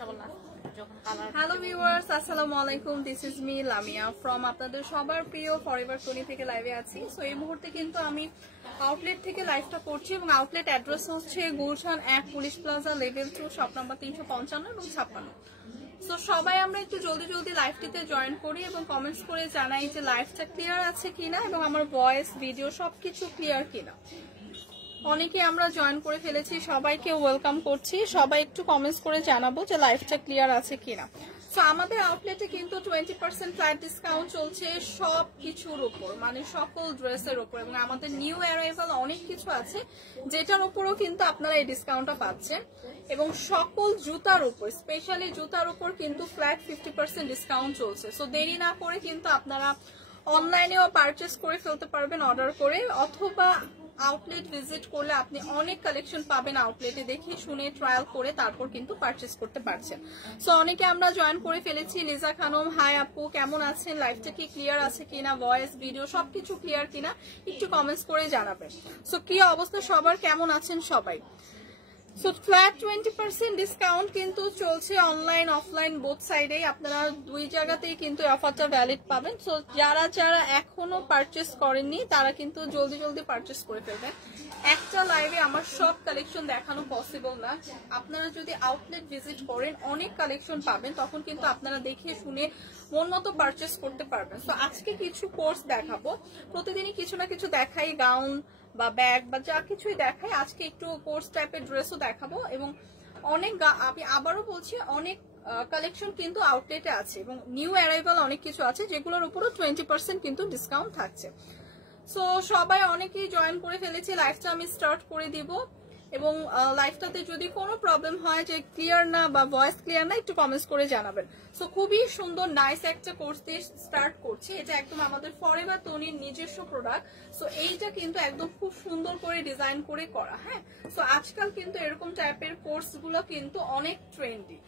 সমস্যা বল না যখন কালার। হ্যালো ভিউয়ার্স, আসসালামু আলাইকুম। This is me Lamia from আপনাদের সবার প্রিয় ফরএভার টনি থেকে লাইভে আছি। সো এই মুহূর্তে কিন্তু আমি আউটলেট থেকে লাইভটা করছি এবং আউটলেট অ্যাড্রেস হচ্ছে Gulshan 1 police plaza level 2 shop number 355 এবং 56। সো সবাই আমরা একটু জলদি জলদি লাইভটিতে জয়েন করি এবং কমেন্টস করে জানাই যে লাইভটা ক্লিয়ার আছে কিনা এবং আমার ভয়েস ভিডিও সবকিছু ক্লিয়ার কিনা। অনেকে আমরা জয়েন করে ফেলেছি, সবাইকে ওয়েলকাম করছি। সবাই একটু কমেন্টস করে জানাবো যে লাইভটা ক্লিয়ার আছে কিনা। সো আমাদের আউটলেটে কিন্তু 20% ফ্ল্যাট ডিসকাউন্ট চলছে সব কিছুর উপর, মানে সকল ড্রেসের উপর, এবং আমাদের নিউ অ্যারাইভাল অনেক কিছু আছে যেটার উপরও কিন্তু আপনারা এই ডিসকাউন্টটা পাচ্ছেন। এবং সকল জুতার উপর, স্পেশালি জুতার উপর কিন্তু ফ্ল্যাট 50% ডিসকাউন্ট চলছে। সো দেরি না করে কিন্তু আপনারা অনলাইনেও পারচেস করে ফেলতে পারবেন অর্ডার করে, অথবা আউটলেট ভিজিট করলে আপনি অনেক কালেকশন পাবেন। আউটলেটে দেখে শুনে ট্রায়াল করে তারপর কিন্তু পারচেস করতে পারছেন। সো অনেকে আমরা জয়েন করে ফেলেছি। লিজা খানম, হাই আপু, কেমন আছেন? লাইভটা কি ক্লিয়ার আছে কিনা, ভয়েস ভিডিও সবকিছু ক্লিয়ার কিনা একটু কমেন্টস করে জানাবেন। সো কি অবস্থা সবার, কেমন আছেন সবাই? সো ফ্ল্যাট 20% ডিসকাউন্ট কিন্তু চলছে অনলাইন অফলাইন বোথ সাইডেই, আপনারা দুই জায়গাতেই কিন্তু অফারটা ভ্যালিড পাবেন। সো যারা যারা এখনো পারচেস করেননি তারা কিন্তু জলদি জলদি পারচেস করে ফেলবেন। একটা লাইভে আমার সব কালেকশন দেখানো পসিবল না। আপনারা যদি আউটলেট ভিজিট করেন অনেক কালেকশন পাবেন, তখন কিন্তু আপনারা দেখে শুনে মন মতো পারচেস করতে পারবেন। সো আজকে কিছু কোর্স দেখাবো, প্রতিদিনই কিছু না কিছু দেখাই, গাউন বা ব্যাগ বা যা কিছুই দেখাই। আজকে একটু কোর্স টাইপের ড্রেসও দেখাবো এবং অনেক, আমি আবারও বলছি, অনেক কালেকশন কিন্তু আউটলেটে আছে এবং নিউ অ্যারাইভাল অনেক কিছু আছে যেগুলোর উপরও 20% কিন্তু ডিসকাউন্ট থাকছে। সো সবাই অনেকেই জয়েন করে ফেলেছে, লাইভটা আমি স্টার্ট করে দিব। এবং লাইভটাতে যদি কোনো প্রবলেম হয় যে ক্লিয়ার না বা ভয়েস ক্লিয়ার না, একটু কমেন্টস করে জানাবেন। সো খুবই সুন্দর নাইস একটা কোর্স দিয়ে স্টার্ট করছি। এটা একদম আমাদের ফরএভার টনির নিজস্ব প্রোডাক্ট। সো এইটা কিন্তু একদম খুব সুন্দর করে ডিজাইন করে করা। হ্যাঁ, সো আজকাল কিন্তু এরকম টাইপের কোর্সগুলো কিন্তু অনেক ট্রেন্ডি,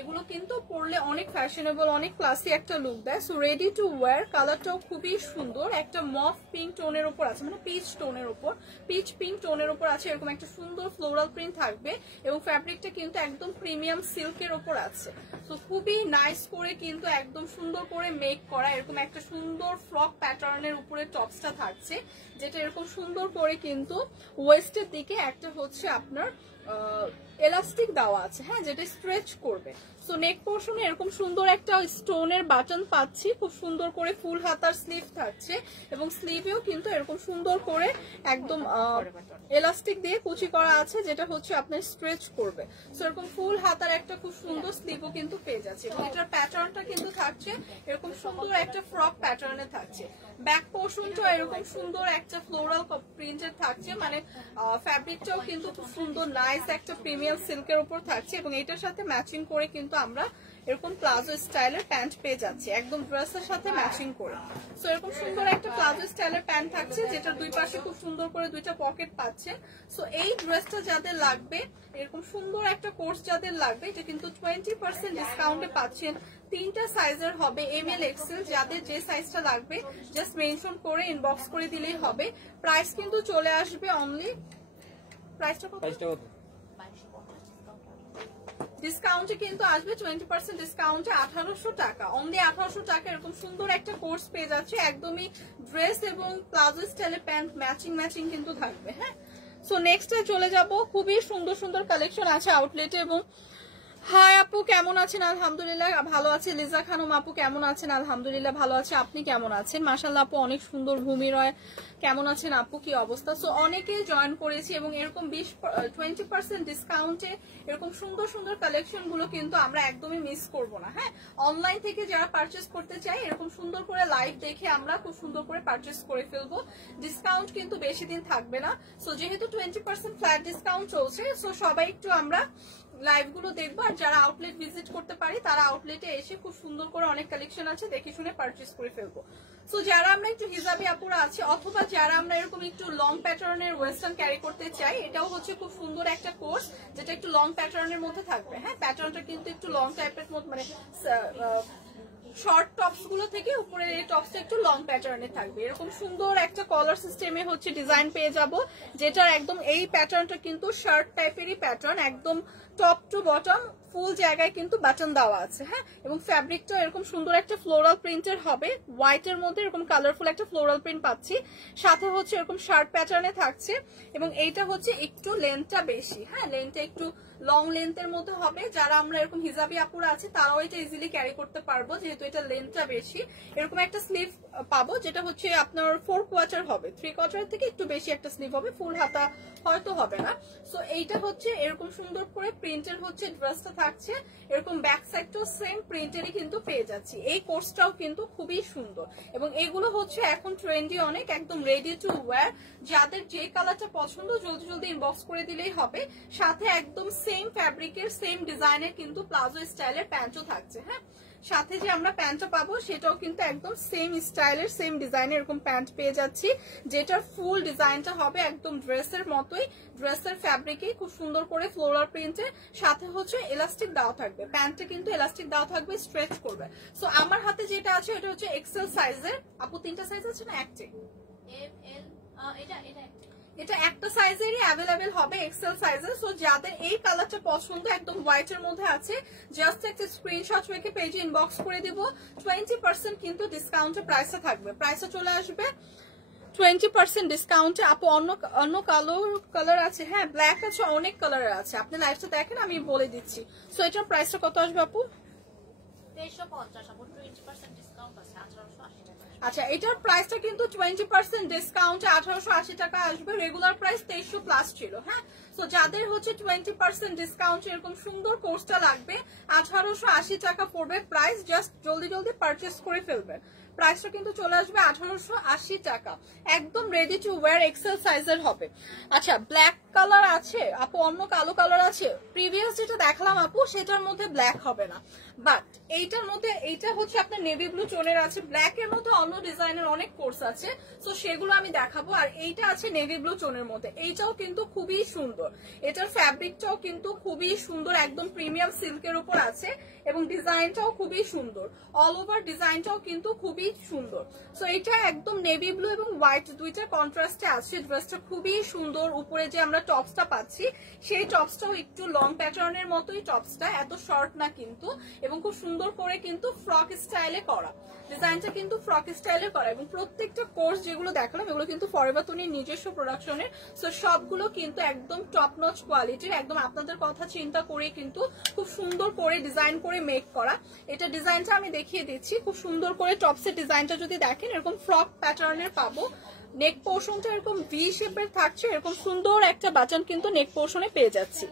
এগুলো কিন্তু পরলে অনেক ফ্যাশনেবল, অনেক ক্লাসি একটা লুক দেয়। সো রেডি টু ওয়্যার, কালারটাও খুবই সুন্দর, একটা মফ পিঙ্ক টোনের উপর আছে, মানে পিচ টোনের উপর, পিচ পিঙ্ক টোনের উপর আছে। এরকম একটা সুন্দর ফ্লোরাল প্রিন্ট থাকবে এবং ফ্যাব্রিকটা কিন্তু একদম প্রিমিয়াম সিল্কের উপর আছে। সো খুবই নাইস করে কিন্তু একদম সুন্দর করে মেক করা, এরকম একটা সুন্দর ফ্রক প্যাটার্নের উপরে টপসটা থাকছে, যেটা এরকম সুন্দর করে কিন্তু ওয়েস্টের দিকে একটা হচ্ছে আপনার এলাস্টিক দেওয়া আছে, হ্যাঁ, যেটা স্ট্রেচ করবে। সো নেক পোর্শনে এরকম সুন্দর একটা স্টোনের বাটন পাচ্ছি, খুব সুন্দর করে ফুল হাতার স্লিভ থাকছে এবং স্লিভেও কিন্তু এরকম সুন্দর করে একদম এলাস্টিক দিয়ে কুচি করা আছে, যেটা হচ্ছে আপনার স্ট্রেচ করবে। সো এরকম ফুল হাতার একটা খুব সুন্দর স্লিভও কিন্তু পেয়ে যাচ্ছে এবং এটার প্যাটার্নটা কিন্তু থাকছে এরকম সুন্দর একটা ফ্রক প্যাটার্নে থাকছে। ব্যাক পোর্শনটা এরকম সুন্দর একটা ফ্লোরাল প্রিন্টের থাকছে, মানে ফ্যাব্রিকটাও কিন্তু খুব সুন্দর নাইস একটা প্রিমিয়াম সিল্কের উপর থাকছে এবং এটার সাথে ম্যাচিং করে কিন্তু আমরা এরকম প্লাজো স্টাইলের প্যান্ট পেয়ে যাচ্ছি একদম ড্রেসের সাথে ম্যাচিং করে। সো এরকম সুন্দর একটা প্লাজো স্টাইলের প্যান্ট থাকছে, যেটার দুই পাশে খুব সুন্দর করে দুইটা পকেট পাচ্ছেন। সো এই ড্রেসটা যাদের লাগবে, এরকম সুন্দর একটা কোর্স যাদের লাগবে, এটা কিন্তু 20% ডিসকাউন্টে পাচ্ছেন। তিনটা সাইজের হবে, ML XL, যাদের যে সাইজটা লাগবে জাস্ট মেনশন করে ইনবক্স করে দিলেই হবে। প্রাইস কিন্তু চলে আসবে অনলি, প্রাইসটা কত? ডিসকাউন্টে কিন্তু আসবে 20% ডিসকাউন্টে 1800 টাকা, অনলি 1800 টাকা। এরকম সুন্দর একটা কোর্স পেয়ে যাচ্ছে, একদমই ড্রেস এবং প্লাজো স্টাইলের প্যান্ট ম্যাচিং কিন্তু থাকবে। হ্যাঁ, সো নেক্সটে চলে যাব। খুবই সুন্দর সুন্দর কালেকশন আছে আউটলেটে। এবং হাই আপু, কেমন আছেন? আলহামদুলিল্লাহ ভালো আছে। লিজা খানম আপু, কেমন আছেন? আলহামদুলিল্লাহ ভালো আছে। আপনি কেমন আছেন? মাশাআল্লাহ আপু অনেক সুন্দর। ভূমি রয়, কেমন আছেন আপু? কি অবস্থা? সো অনেকেই জয়েন করেছি এবং এরকম 20% ডিসকাউন্টে এরকম সুন্দর সুন্দর কালেকশন গুলো কিন্তু আমরা একদমই মিস করব না। হ্যাঁ, অনলাইন থেকে যারা পারচেস করতে চাই এরকম সুন্দর করে লাইভ দেখে আমরা খুব সুন্দর করে পারচেস করে ফেলবো। ডিসকাউন্ট কিন্তু বেশি দিন থাকবে না। সো যেহেতু 20% ফ্ল্যাট ডিসকাউন্ট চলছে, সো সবাই একটু আমরা লাইভ গুলো দেখবো। আর যারা আউটলেট ভিজিট করতে পারি তারা আউটলেটে এসে খুব সুন্দর করে অনেক কালেকশন আছে দেখে শুনে পারচেস করে ফেলবো। সো যারা আমরা একটু হিজাবি আপুরা আছে, অথবা যারা আমরা এরকম একটু লং প্যাটার্নের ওয়েস্টার্ন ক্যারি করতে চাই, এটাও হচ্ছে খুব সুন্দর একটা কোর্স যেটা একটু লং প্যাটার্নের মধ্যে থাকবে। হ্যাঁ, প্যাটার্নটা কিন্তু একটু লং টাইপের মধ্যে, মানে শর্ট টপস গুলো থেকে উপরে এই টপসটা একটু লং প্যাটার্নে থাকবে। এরকম সুন্দর একটা কলার সিস্টেমে হচ্ছে ডিজাইন পেয়ে যাব, যেটার একদম এই প্যাটার্নটা কিন্তু শার্ট টাইপেরই প্যাটার্ন, একদম টপ টু বটম ফুল জায়গায় কিন্তু বাটন দেওয়া আছে, হ্যাঁ। এবং ফ্যাব্রিকটা এরকম সুন্দর একটা ফ্লোরাল প্রিন্টের হবে, হোয়াইটের মধ্যে এরকম কালারফুল একটা ফ্লোরাল প্রিন্ট পাচ্ছি, সাথে হচ্ছে এরকম শার্ট প্যাটার্নে থাকছে। এবং এইটা হচ্ছে একটু লেন্থটা বেশি, হ্যাঁ, লেন্থটা একটু লং লেন্থের মধ্যে হবে। যারা আমরা এরকম হিজাবি আপুরা আছে তারাও এটা ইজিলি ক্যারি করতে পারবো, যেহেতু এটা লেন্থটা বেশি। এরকম একটা স্লিভ পাবো যেটা হচ্ছে আপনার 4 কোয়ার্টার হবে, 3 কোয়ার্টার থেকে একটু বেশি একটা স্লিভ হবে, ফুল হাতা হয়তো হবে না। সো এইটা হচ্ছে এরকম সুন্দর করে প্রিন্টের হচ্ছে ড্রেসটা থাকছে, এরকম ব্যাক সাইডটাও সেম প্রিন্টেরই কিন্তু পেয়ে যাচ্ছি। এই কোর্সটাও কিন্তু খুবই সুন্দর এবং এগুলো হচ্ছে এখন ট্রেন্ডি অনেক, একদম রেডি টু ওয়্যার। যাদের যে কালারটা পছন্দ জলদি জলদি ইনবক্স করে দিলেই হবে। সাথে একদম সেম ফ্যাব্রিকের সেম ডিজাইনের কিন্তু প্লাজো স্টাইলের প্যান্টও থাকছে, হ্যাঁ। সাথে যে আমরা প্যান্টটা পাবো সেটাও কিন্তু একদম সেম স্টাইলের সেম ডিজাইনের এরকম প্যান্ট পেয়ে যাচ্ছি, যেটার ফুল ডিজাইনটা হবে একদম ড্রেসের মতোই, ড্রেসের ফ্যাব্রিকে খুব সুন্দর করে ফ্লোরাল প্রিন্টের, সাথে হচ্ছে এলাস্টিক দেওয়া থাকবে, প্যান্টটা কিন্তু এলাস্টিক দেওয়া থাকবে, স্ট্রেচ করবে। সো আমার হাতে যেটা আছে এটা হচ্ছে এক্সেল সাইজের। আপু 3টা সাইজ আছে না? একটাই, এটা একটা সাইজেরই অ্যাভেলেবেল হবে, এক্সেল সাইজের। সো যাদের এই কালারটা পছন্দ একদম হোয়াইটের মধ্যে আছে, জাস্ট একটা স্ক্রিনশট রেখে পেজে ইনবক্স করে দিব। 20% কিন্তু ডিসকাউন্টের প্রাইসে থাকবে, প্রাইসে চলে আসবে 20% ডিসকাউন্টে। আপু অন্য কালার আছে, হ্যাঁ ব্ল্যাক আছে, অনেক কালারের আছে, আপনি লাইভটা দেখেন আমি বলে দিচ্ছি। সো এটার প্রাইসটা কত আসবে আপু? 2350। ডিসকাউন্ট আছে 1880 টাকা। আচ্ছা, এটার প্রাইসটা কিন্তু 20% ডিসকাউন্টে 1880 টাকা আসবে, রেগুলার প্রাইস 2300 প্লাস ছিল, হ্যাঁ। সো যাদের হচ্ছে 20% ডিসকাউন্ট এরকম সুন্দর কোর্সটা লাগবে 1880 টাকা পড়বে প্রাইস, জাস্ট জলদি জলদি পারচেস করে ফেলবেন। প্রাইসটা কিন্তু চলে আসবে 1880 টাকা, একদম রেডি টু ওয়্যার এক্সেল সাইজের হবে। আচ্ছা, ব্ল্যাক কালার আছে আপু, অন্য কালো কালার আছে। প্রিভিয়াস যেটা দেখালাম আপু সেটার মধ্যে ব্ল্যাক হবে না, বাট এইটার মধ্যে এইটা হচ্ছে আপনার নেভি ব্লু টোনের আছে, ব্ল্যাক এর মধ্যে অন্য ডিজাইনের অনেক কোর্স আছে, তো সেগুলো আমি দেখাবো। আর এইটা আছে নেভি ব্লু টোনের মধ্যে, এইটাও কিন্তু খুবই সুন্দর, এটার ফ্যাব্রিকটাও কিন্তু খুবই সুন্দর, একদম প্রিমিয়াম সিল্কের উপর আছে এবং ডিজাইনটাও খুবই সুন্দর, অল ওভার ডিজাইনটাও কিন্তু খুবই সুন্দর। সো এটা একদম নেভি ব্লু এবং হোয়াইট দুইটার কন্ট্রাস্টে আছে, ড্রেসটা খুবই সুন্দর। উপরে যে আমরা টপসটা পাচ্ছি সেই টপসটাও একটু লং প্যাটার্নের মতোই, টপসটা এত শর্ট না কিন্তু, এবং খুব সুন্দর করে কিন্তু ফ্রক স্টাইলে করা, ডিজাইনটা কিন্তু ফ্রক স্টাইলে করা। এবং প্রত্যেকটা কোর্স যেগুলো দেখালাম এগুলো কিন্তু ফরএভার তনির নিজস্ব প্রোডাকশনের, সো সবগুলো কিন্তু একদম টপ নচ কোয়ালিটির, একদম আপনাদের কথা চিন্তা করে কিন্তু খুব সুন্দর করে ডিজাইন করে মেক করা। এটা ডিজাইনটা আমি দেখিয়ে দিচ্ছি, খুব সুন্দর করে টপসের ডিজাইনটা যদি দেখেন এরকম ফ্রক প্যাটার্নের পাবো, নেক পোর্শনটা এরকম ভি শেপের থাকছে, এরকম সুন্দর একটা বাটন কিন্তু নেক পোর্শনে পেয়ে যাচ্ছি।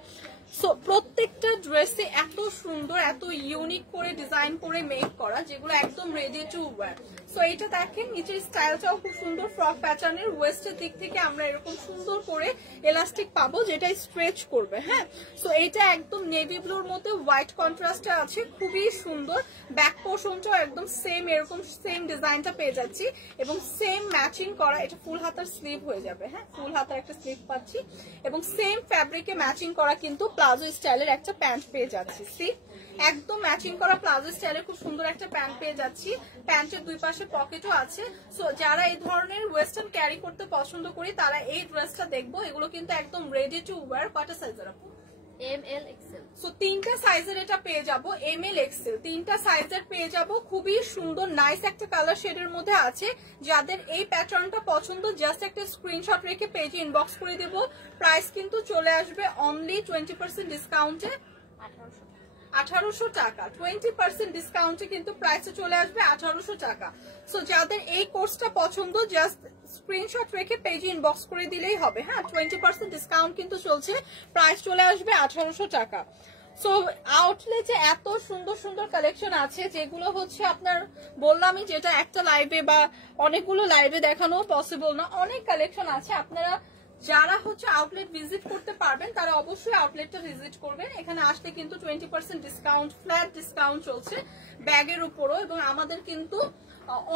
সো প্রত্যেকটা ড্রেসে এত সুন্দর এত ইউনিক করে ডিজাইন করে মেক করা, যেগুলো একদম রেডি টু ওয়্যার। সো এইটা দেখেন নিচের স্টাইলটাও খুব সুন্দর ফ্রক প্যাটার্নের, ওয়েস্টের দিক থেকে আমরা এরকম সুন্দর করে এলাস্টিক পাবো যেটা স্ট্রেচ করবে, হ্যাঁ। সো এইটা একদম নেভি ব্লুর মধ্যে হোয়াইট কন্ট্রাস্টে আছে, খুবই সুন্দর। ব্যাক পোর্শনটাও একদম সেম, এরকম সেম ডিজাইনটা পেয়ে যাচ্ছি এবং সেম ম্যাচিং করা, এটা ফুল হাতার স্লিভ হয়ে যাবে, হ্যাঁ ফুল হাতার একটা স্লিভ পাচ্ছি এবং সেম ফ্যাব্রিকে ম্যাচিং করা কিন্তু প্লাজো স্টাইলের একটা প্যান্ট পেয়ে যাচ্ছি। সি একদম ম্যাচিং করা প্লাজো স্টাইলের খুব সুন্দর একটা প্যান্ট পেয়ে যাচ্ছি, প্যান্টের দুই পাশে পকেটও আছে। সো যারা এই ধরনের ওয়েস্টার্ন ক্যারি করতে পছন্দ করি তারা এই ড্রেসটা দেখবো, এগুলো কিন্তু একদম রেডি টু ওয়্যার। কয়টা সাইজের আপু? ML XL। সো 3টা সাইজের এটা পেয়ে যাবো, ML XL 3টা সাইজের পেয়ে যাবো। খুবই সুন্দর নাইস একটা কালার শেডের মধ্যে আছে, যাদের এই প্যাটার্নটা পছন্দ জাস্ট একটা স্ক্রিনশট রেখে পেজে ইনবক্স করে দেবো। প্রাইস কিন্তু চলে আসবে অনলি 20% ডিসকাউন্টে 1800 টাকা, 20% ডিসকাউন্টে কিন্তু প্রাইসে চলে আসবে 1800 টাকা। সো যাদের এই কোর্সটা পছন্দ জাস্ট স্ক্রিনশট রেখে পেজে ইনবক্স করে দিলেই হবে, হ্যাঁ 20% ডিসকাউন্ট কিন্তু চলছে, প্রাইস চলে আসবে 1800 টাকা। সো আউটলেটে এত সুন্দর সুন্দর কালেকশন আছে যেগুলো হচ্ছে আপনার বললামই, যেটা একটা লাইভে বা অনেকগুলো লাইভে দেখানো পসিবল না, অনেক কালেকশন আছে। আপনারা যারা হচ্ছে আউটলেট ভিজিট করতে পারবেন তারা অবশ্যই আউটলেটটা ভিজিট করবেন। এখানে আসলে কিন্তু 20% ডিসকাউন্ট, ফ্ল্যাট ডিসকাউন্ট চলছে ব্যাগের উপরও, এবং আমাদের কিন্তু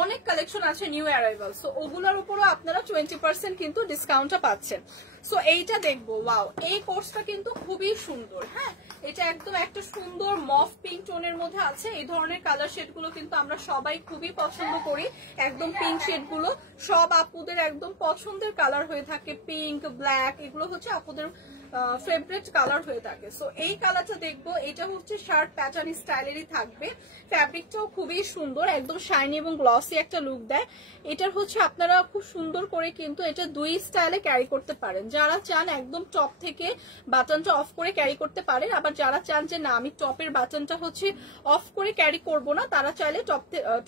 অনেক কালেকশন আছে নিউ অ্যারাইভাল, সো ওগুলোর উপরও আপনারা 20% কিন্তু ডিসকাউন্টটা পাচ্ছেন। সো এইটা দেখবো, ওয়াও এই কোর্সটা কিন্তু খুবই সুন্দর, হ্যাঁ এটা একদম একটা সুন্দর মফ পিঙ্ক টোনের মধ্যে আছে। এই ধরনের কালার শেড গুলো কিন্তু আমরা সবাই খুবই পছন্দ করি, একদম পিঙ্ক শেড গুলো সব আপুদের একদম পছন্দের কালার হয়ে থাকে, পিঙ্ক ব্ল্যাক এগুলো হচ্ছে আপুদের ফেভারিট কালার হয়ে থাকে। সো এই কালারটা দেখবো, এটা হচ্ছে শার্ট প্যাটার্ন স্টাইলেরই থাকবে, ফ্যাব্রিকটাও খুবই সুন্দর, একদম শাইনি এবং গ্লসি একটা লুক দেয়। এটার হচ্ছে আপনারা খুব সুন্দর করে কিন্তু এটা দুই স্টাইলে ক্যারি করতে পারেন। যারা চান একদম টপ থেকে বাটনটা অফ করে ক্যারি করতে পারেন, আবার যারা চান যে না আমি টপের বাটনটা হচ্ছে অফ করে ক্যারি করব না, তারা চাইলে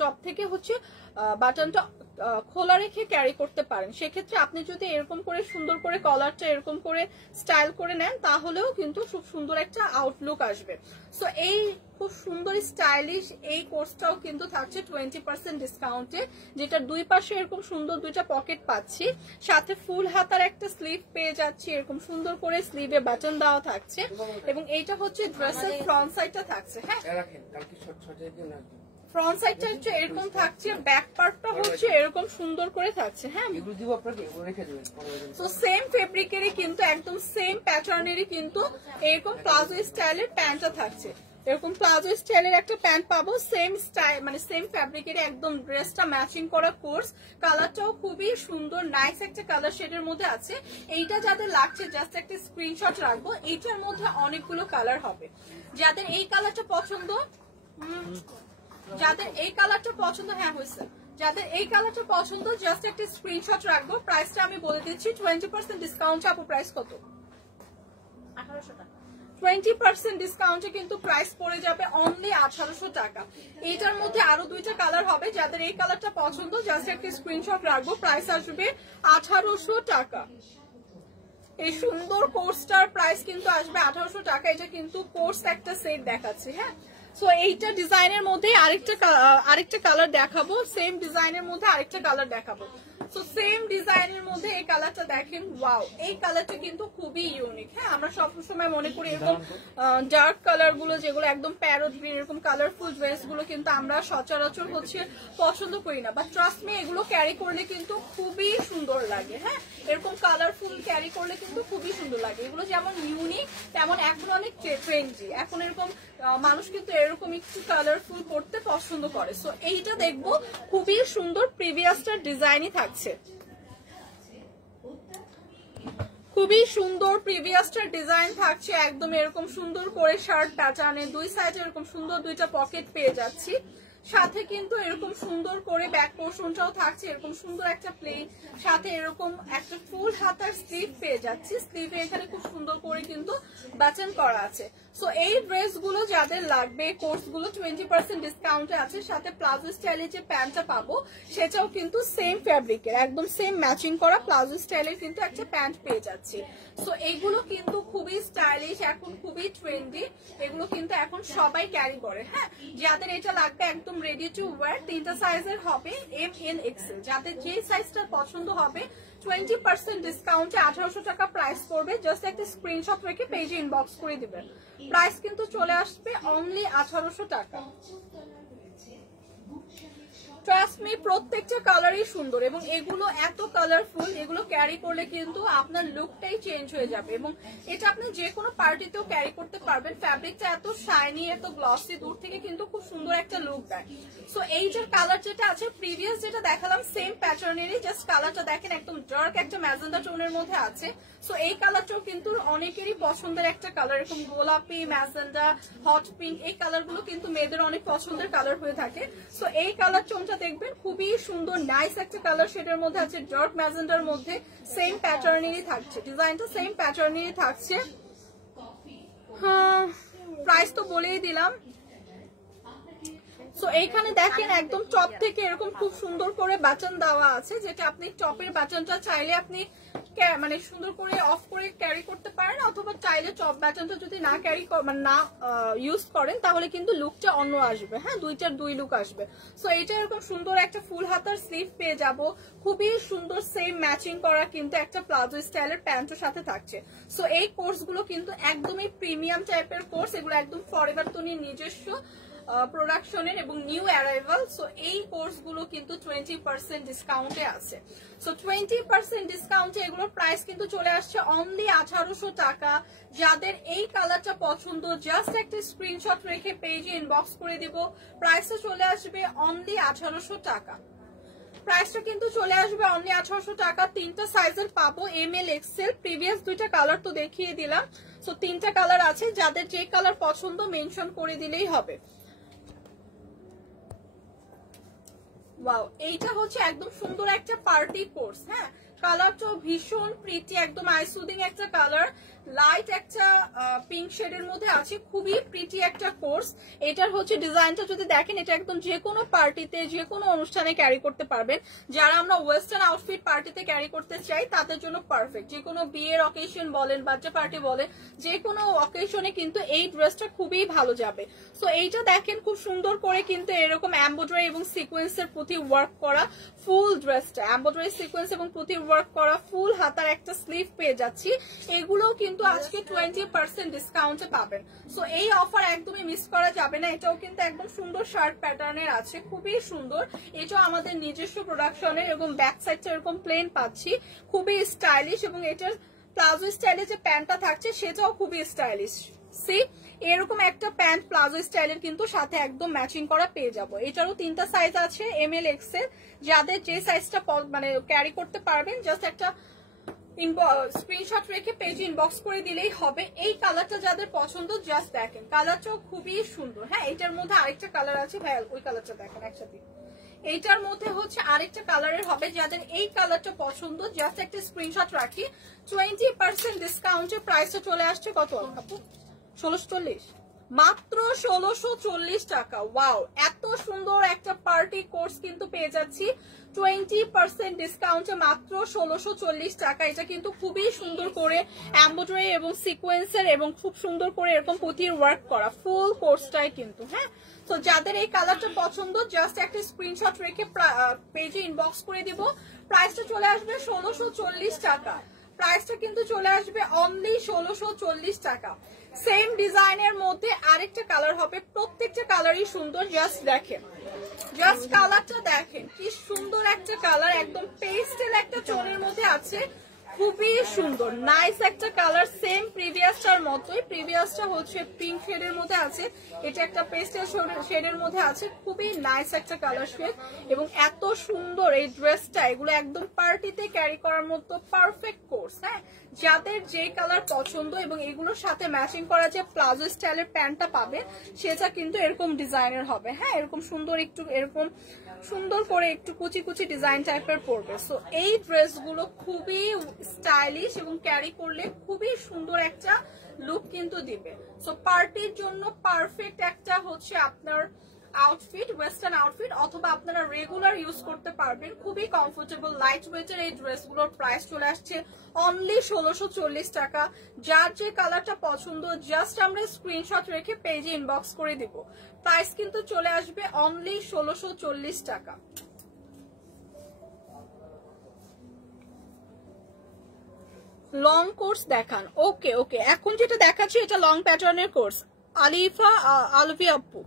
টপ থেকে হচ্ছে বাটনটা খোলা রেখে ক্যারি করতে পারেন। সেক্ষেত্রে আপনি যদি এরকম করে সুন্দর করে কলারটা এরকম করে স্টাইল করে নেন তাহলেও কিন্তু খুব সুন্দর একটা আউটলুক আসবে। সো এই খুব সুন্দর স্টাইলিশ এই কোর্সটাও কিন্তু থাকছে 20% ডিসকাউন্টে, যেটা দুই পাশে এরকম সুন্দর দুইটা পকেট পাচ্ছি, সাথে ফুল হাতার একটা স্লিভ পেয়ে যাচ্ছি, এরকম সুন্দর করে স্লিভে বাটন দেওয়া থাকছে, এবং এইটা হচ্ছে ড্রেসের ফ্রন্ট সাইডটা থাকছে। হ্যাঁ, ফ্রন্ট সাইডটা হচ্ছে এরকম থাকছে, ব্যাক পার্টটা হচ্ছে এরকম সুন্দর করে থাকছে। হ্যাঁ, তো সেম ফেব্রিকেরই কিন্তু একদম সেম প্যাটার্নেরই কিন্তু এরকম প্লাজো স্টাইলের প্যান্টটা থাকছে, এরকম প্লাজো স্টাইলের একটা প্যান্ট পাবো, সেম স্টাইল মানে সেম ফ্যাব্রিকের একদম ড্রেসটা ম্যাচিং করা কোর্স। কালারটাও খুবই সুন্দর, নাইস একটা কালার শেডের মধ্যে আছে। এইটা যাদের লাগছে জাস্ট একটা স্ক্রিনশট রাখবো, এইটার মধ্যে অনেকগুলো কালার হবে। যাদের এই কালারটা পছন্দ, যাদের এই কালারটা পছন্দ, হ্যাঁ হয়েছে, যাদের এই কালারটা পছন্দ জাস্ট একটা স্ক্রিনশট রাখবো। প্রাইসটা আমি বলে দিচ্ছি, 20% ডিসকাউন্ট। আপু প্রাইস কত? 1800 টাকা। 20% ডিসকাউন্টে কিন্তু প্রাইস পড়ে যাবে অনলি 1800 টাকা। এইটার মধ্যে আরো দুইটা কালার হবে, যাদের এই কালারটা পছন্দ জাস্ট একটা স্ক্রিনশট রাখবো, প্রাইস আসবে 1800 টাকা। এই সুন্দর কোর্সটার প্রাইস কিন্তু আসবে 1800 টাকা। এটা কিন্তু কোর্স একটা সেট দেখাচ্ছি। হ্যাঁ, সো এইটা ডিজাইনের মধ্যে আরেকটা কালার দেখাবো, সেম ডিজাইনের মধ্যে আরেকটা কালার দেখাবো। সো সেম ডিজাইনের মধ্যে এই কালারটা দেখেন, ওয়াও, এই কালারটা কিন্তু খুবই ইউনিক। হ্যাঁ, আমরা সবসময় মনে করি এরকম ডার্ক কালার গুলো, যেগুলো একদম প্যারট গ্রিন, এরকম কালারফুল ড্রেস গুলো কিন্তু আমরা সচরাচর হচ্ছে পছন্দ করি না, বাট ট্রাস্ট মি এগুলো ক্যারি করলে কিন্তু খুবই সুন্দর লাগে। হ্যাঁ, এরকম কালারফুল ক্যারি করলে কিন্তু খুবই সুন্দর লাগে। এগুলো যেমন ইউনিক তেমন এখন অনেক ট্রেন্ডি, এখন এরকম মানুষ কিন্তু এরকম একটু কালারফুল করতে পছন্দ করে। সো এইটা দেখবো, খুবই সুন্দর প্রিভিয়াসটার ডিজাইনই থাকছে, খুবই সুন্দর প্রিভিয়াসটার ডিজাইন থাকছে, একদম এরকম সুন্দর করে শার্ট প্যাটার্নে দুই সাইডে এরকম সুন্দর দুইটা পকেট পেয়ে যাচ্ছি, সাথে কিন্তু এরকম সুন্দর করে ব্যাক পোর্শনটাও থাকছে, এরকম সুন্দর একটা প্লেন, সাথে এরকম একটা ফুল হাতার স্লিভ পেয়ে যাচ্ছি, স্লিভে এখানে খুব সুন্দর করে কিন্তু বাটন করা আছে। সো এই ড্রেসগুলো যাদের লাগবে, কোর্সগুলো 20% ডিসকাউন্টে আছে, সাথে প্লাজো স্টাইলের যে প্যান্টটা পাবো সেটাও কিন্তু সেম ফ্যাব্রিকের, একদম সেম ম্যাচিং করা প্লাজো স্টাইলের কিন্তু একটা প্যান্ট পেয়ে যাচ্ছি। সো এইগুলো কিন্তু খুবই স্টাইলিশ, এখন খুবই ট্রেন্ডি, এগুলো কিন্তু এখন সবাই ক্যারি করে। হ্যাঁ, যাদের এটা লাগবে একদম রেডি টু ওয়্যার, 3টা সাইজের হবে, ML XL, যাদের যে সাইজটা পছন্দ হবে 20% ডিসকাউন্টে 1800 টাকা প্রাইস পড়বে। জাস্ট একটা স্ক্রিনশট রেখে পেজে ইনবক্স করে দিবেন, প্রাইস কিন্তু চলে আসবে অনলি 1800 টাকা। ট্রাস্ট মি, প্রত্যেকটা কালারই সুন্দর এবং এগুলো এত কালারফুল, এগুলো ক্যারি করলে কিন্তু আপনার লুকটাই চেঞ্জ হয়ে যাবে এবং এটা আপনি যে কোনো পার্টিতেও ক্যারি করতে পারবেন। ফ্যাব্রিকটা এত শাইনি, এত গ্লসি, দূর থেকে কিন্তু খুব সুন্দর একটা লুক দেয়। সো এই যে কালার যেটা আছে, প্রিভিয়াস যেটা দেখালাম সেম প্যাটার্নেরই, জাস্ট কালারটা দেখেন একদম ডার্ক একটা ম্যাজেন্ডা টোনের মধ্যে আছে। সো এই কালারটাও কিন্তু অনেকেরই পছন্দের একটা কালার, এরকম গোলাপি, ম্যাজেন্ডা, হট পিঙ্ক, এই কালারগুলো কিন্তু মেয়েদের অনেক পছন্দের কালার হয়ে থাকে। সো এই কালার টোনটা দেখবেন খুবই সুন্দর, নাইস একটা কালার শেডের মধ্যে আছে, ডার্ক ম্যাজেন্ডার মধ্যে, সেম প্যাটার্নেরই থাকছে, ডিজাইনটা সেম প্যাটার্নেরই থাকছে। হ্যাঁ, প্রাইস তো বলেই দিলাম। সো এইখানে দেখেন একদম টপ থেকে এরকম খুব সুন্দর করে বাটন দেওয়া আছে, যেটা আপনি টপের বাটনটা চাইলে আপনি মানে সুন্দর করে অফ করে ক্যারি করতে পারেন, অথবা চাইলে টপ বাটনটা যদি না ক্যারি মানে না ইউজ করেন তাহলে কিন্তু লুকটা অন্য আসবে। হ্যাঁ, দুইটার দুই লুক আসবে। সো এইটা এরকম সুন্দর একটা ফুল হাতার স্লিভ পেয়ে যাব, খুবই সুন্দর সেম ম্যাচিং করা কিন্তু একটা প্লাজো স্টাইলের প্যান্টের সাথে থাকছে। সো এই কোর্সগুলো কিন্তু একদমই প্রিমিয়াম টাইপের কোর্স, এগুলো একদম ফরএভার তনির নিজস্ব প্রোডাকশনের এবং নিউ অ্যারাইভাল। সো এই কোর্সগুলো কিন্তু 20% ডিসকাউন্টে আছে। সো 20% ডিসকাউন্টে এগুলোর প্রাইস কিন্তু চলে আসছে অনলি 1800 টাকা। যাদের এই কালারটা পছন্দ জাস্ট একটা স্ক্রিনশট রেখে পেজে ইনবক্স করে দিব, প্রাইসটা চলে আসবে অনলি 1800 টাকা। প্রাইসটা কিন্তু চলে আসবে অনলি 1800 টাকা। 3টা সাইজের পাবো, এম এল এক্সেল। প্রিভিয়াস 2টা কালার তো দেখিয়ে দিলাম, সো 3টা কালার আছে, যাদের যে কালার পছন্দ মেনশন করে দিলেই হবে। ওয়াও, এইটা হচ্ছে একদম সুন্দর একটা পার্টি কোর্স। হ্যাঁ, কালারটাও ভীষণ প্রিটি, একদম আইসুদিং একটা কালার, লাইট একটা পিঙ্ক শেডের মধ্যে আছে, খুবই প্রিটি একটা কোর্স। এটার হচ্ছে ডিজাইনটা যদি দেখেন, এটা একদম যে কোনো পার্টিতে যে কোনো অনুষ্ঠানে ক্যারি করতে পারবেন। যারা আমরা ওয়েস্টার্ন আউটফিট পার্টিতে ক্যারি করতে চাই তাদের জন্য পারফেক্ট। যে কোনো বিয়ের অকেশন বলেন, বার্থডে পার্টি বলেন, যে কোনো অকেশনে কিন্তু এই ড্রেসটা খুবই ভালো যাবে। সো এইটা দেখেন খুব সুন্দর করে কিন্তু এরকম এমব্রয়ডারি এবং সিকোয়েন্সের পুঁথি ওয়ার্ক করা ফুল ড্রেসটা, এমব্রয়ডারি সিকোয়েন্স এবং পুঁথি ওয়ার্ক করা ফুল হাতার একটা স্লিভ পেয়ে যাচ্ছি। এগুলোও কিন্তু আজকে 20% ডিসকাউন্টে পাবেন। সো এই অফার একদমই মিস করা যাবে না। এটাও কিন্তু একদম সুন্দর শার্ট প্যাটার্নের আছে, খুবই সুন্দর। এটাও আমাদের নিজস্ব প্রোডাকশনের এবং ব্যাক সাইডটা এরকম প্লেন পাচ্ছি, খুবই স্টাইলিশ। এবং এটার প্লাজো স্টাইলে যে প্যান্টটা থাকছে সেটাও খুবই স্টাইলিশ। সি এরকম একটা প্যান্ট প্লাজো স্টাইলের কিন্তু সাথে একদম ম্যাচিং করা পেয়ে যাবো। এটারও 3টা সাইজ আছে, এম এল এক্সেল। যাদের যে সাইজটা মানে ক্যারি করতে পারবেন, জাস্ট একটা স্ক্রিনশট রেখে পেজে ইনবক্স করে দিলেই হবে। এই কালারটা যাদের পছন্দ জাস্ট দেখেন, কালারটাও খুবই সুন্দর। হ্যাঁ, এটার মধ্যে আরেকটা কালার আছে, ভাই ওই কালারটা দেখেন একসাথে। এইটার মধ্যে হচ্ছে আরেকটা কালারের হবে, যাদের এই কালারটা পছন্দ জাস্ট একটা স্ক্রিনশট রাখি। 20% ডিসকাউন্টে প্রাইসটা চলে আসছে কত আপু? 1640, মাত্র 1640 টাকা। ওয়াও, এত সুন্দর একটা পার্টি কোর্স কিন্তু পেয়ে যাচ্ছি 20% ডিসকাউন্টে মাত্র 1640 টাকা। এটা কিন্তু খুবই সুন্দর করে এমব্রয়ডারি এবং সিকোয়েন্সের এবং খুব সুন্দর করে এরকম পুঁথির ওয়ার্ক করা ফুল কোর্সটাই কিন্তু। হ্যাঁ, তো যাদের এই কালারটা পছন্দ জাস্ট একটা স্ক্রিনশট রেখে পেজে ইনবক্স করে দিব। প্রাইসটা চলে আসবে 1640 টাকা। প্রাইসটা কিন্তু চলে আসবে অনলি 1640 টাকা। সেম ডিজাইনের মধ্যে আরেকটা কালার হবে, প্রত্যেকটা কালারই সুন্দর। জাস্ট দেখেন, জাস্ট কালারটা দেখেন, কি সুন্দর একটা কালার, একদম পেস্টেল একটা টোনের মধ্যে আছে, খুবই সুন্দর নাইস একটা কালার। সেম প্রিভিয়াসটার মতোই, প্রিভিয়াসটা হচ্ছে পিঙ্ক শেডের মধ্যে আছে, এটা একটা পেস্টেল শেডের মধ্যে আছে, খুবই নাইস একটা কালার শেড। এবং এত সুন্দর এই ড্রেসটা, এগুলো একদম পার্টিতে ক্যারি করার মতো পারফেক্ট কোর্স। হ্যাঁ, যাদের যে কালার পছন্দ এবং এগুলোর সাথে ম্যাচিং করা যে প্লাজো স্টাইলের প্যান্টটা পাবে সেটা কিন্তু এরকম ডিজাইনের হবে। হ্যাঁ, এরকম সুন্দর একটু এরকম সুন্দর করে একটু কুচি কুচি ডিজাইন টাইপের পড়বে। সো এই ড্রেসগুলো খুবই স্টাইলিশ এবং ক্যারি করলে খুবই সুন্দর একটা লুক কিন্তু দিবে। সো পার্টির জন্য পারফেক্ট একটা হচ্ছে আপনার আউটফিট, ওয়েস্টার্ন আউটফিট, অথবা আপনারা রেগুলার ইউজ করতে পারবেন। খুবই কমফোর্টেবল লাইট ওয়েটের এই ড্রেসগুলোর প্রাইস চলে আসছে অনলি 1640 টাকা। যার যে কালারটা পছন্দ জাস্ট আমরা স্ক্রিনশট রেখে পেজে ইনবক্স করে দিব। প্রাইস কিন্তু চলে আসবে অনলি 1640 টাকা। লং কোর্স দেখান। ওকে ওকে, এখন যেটা দেখাচ্ছি এটা লং প্যাটার্নের কোর্স। আলভি আপু,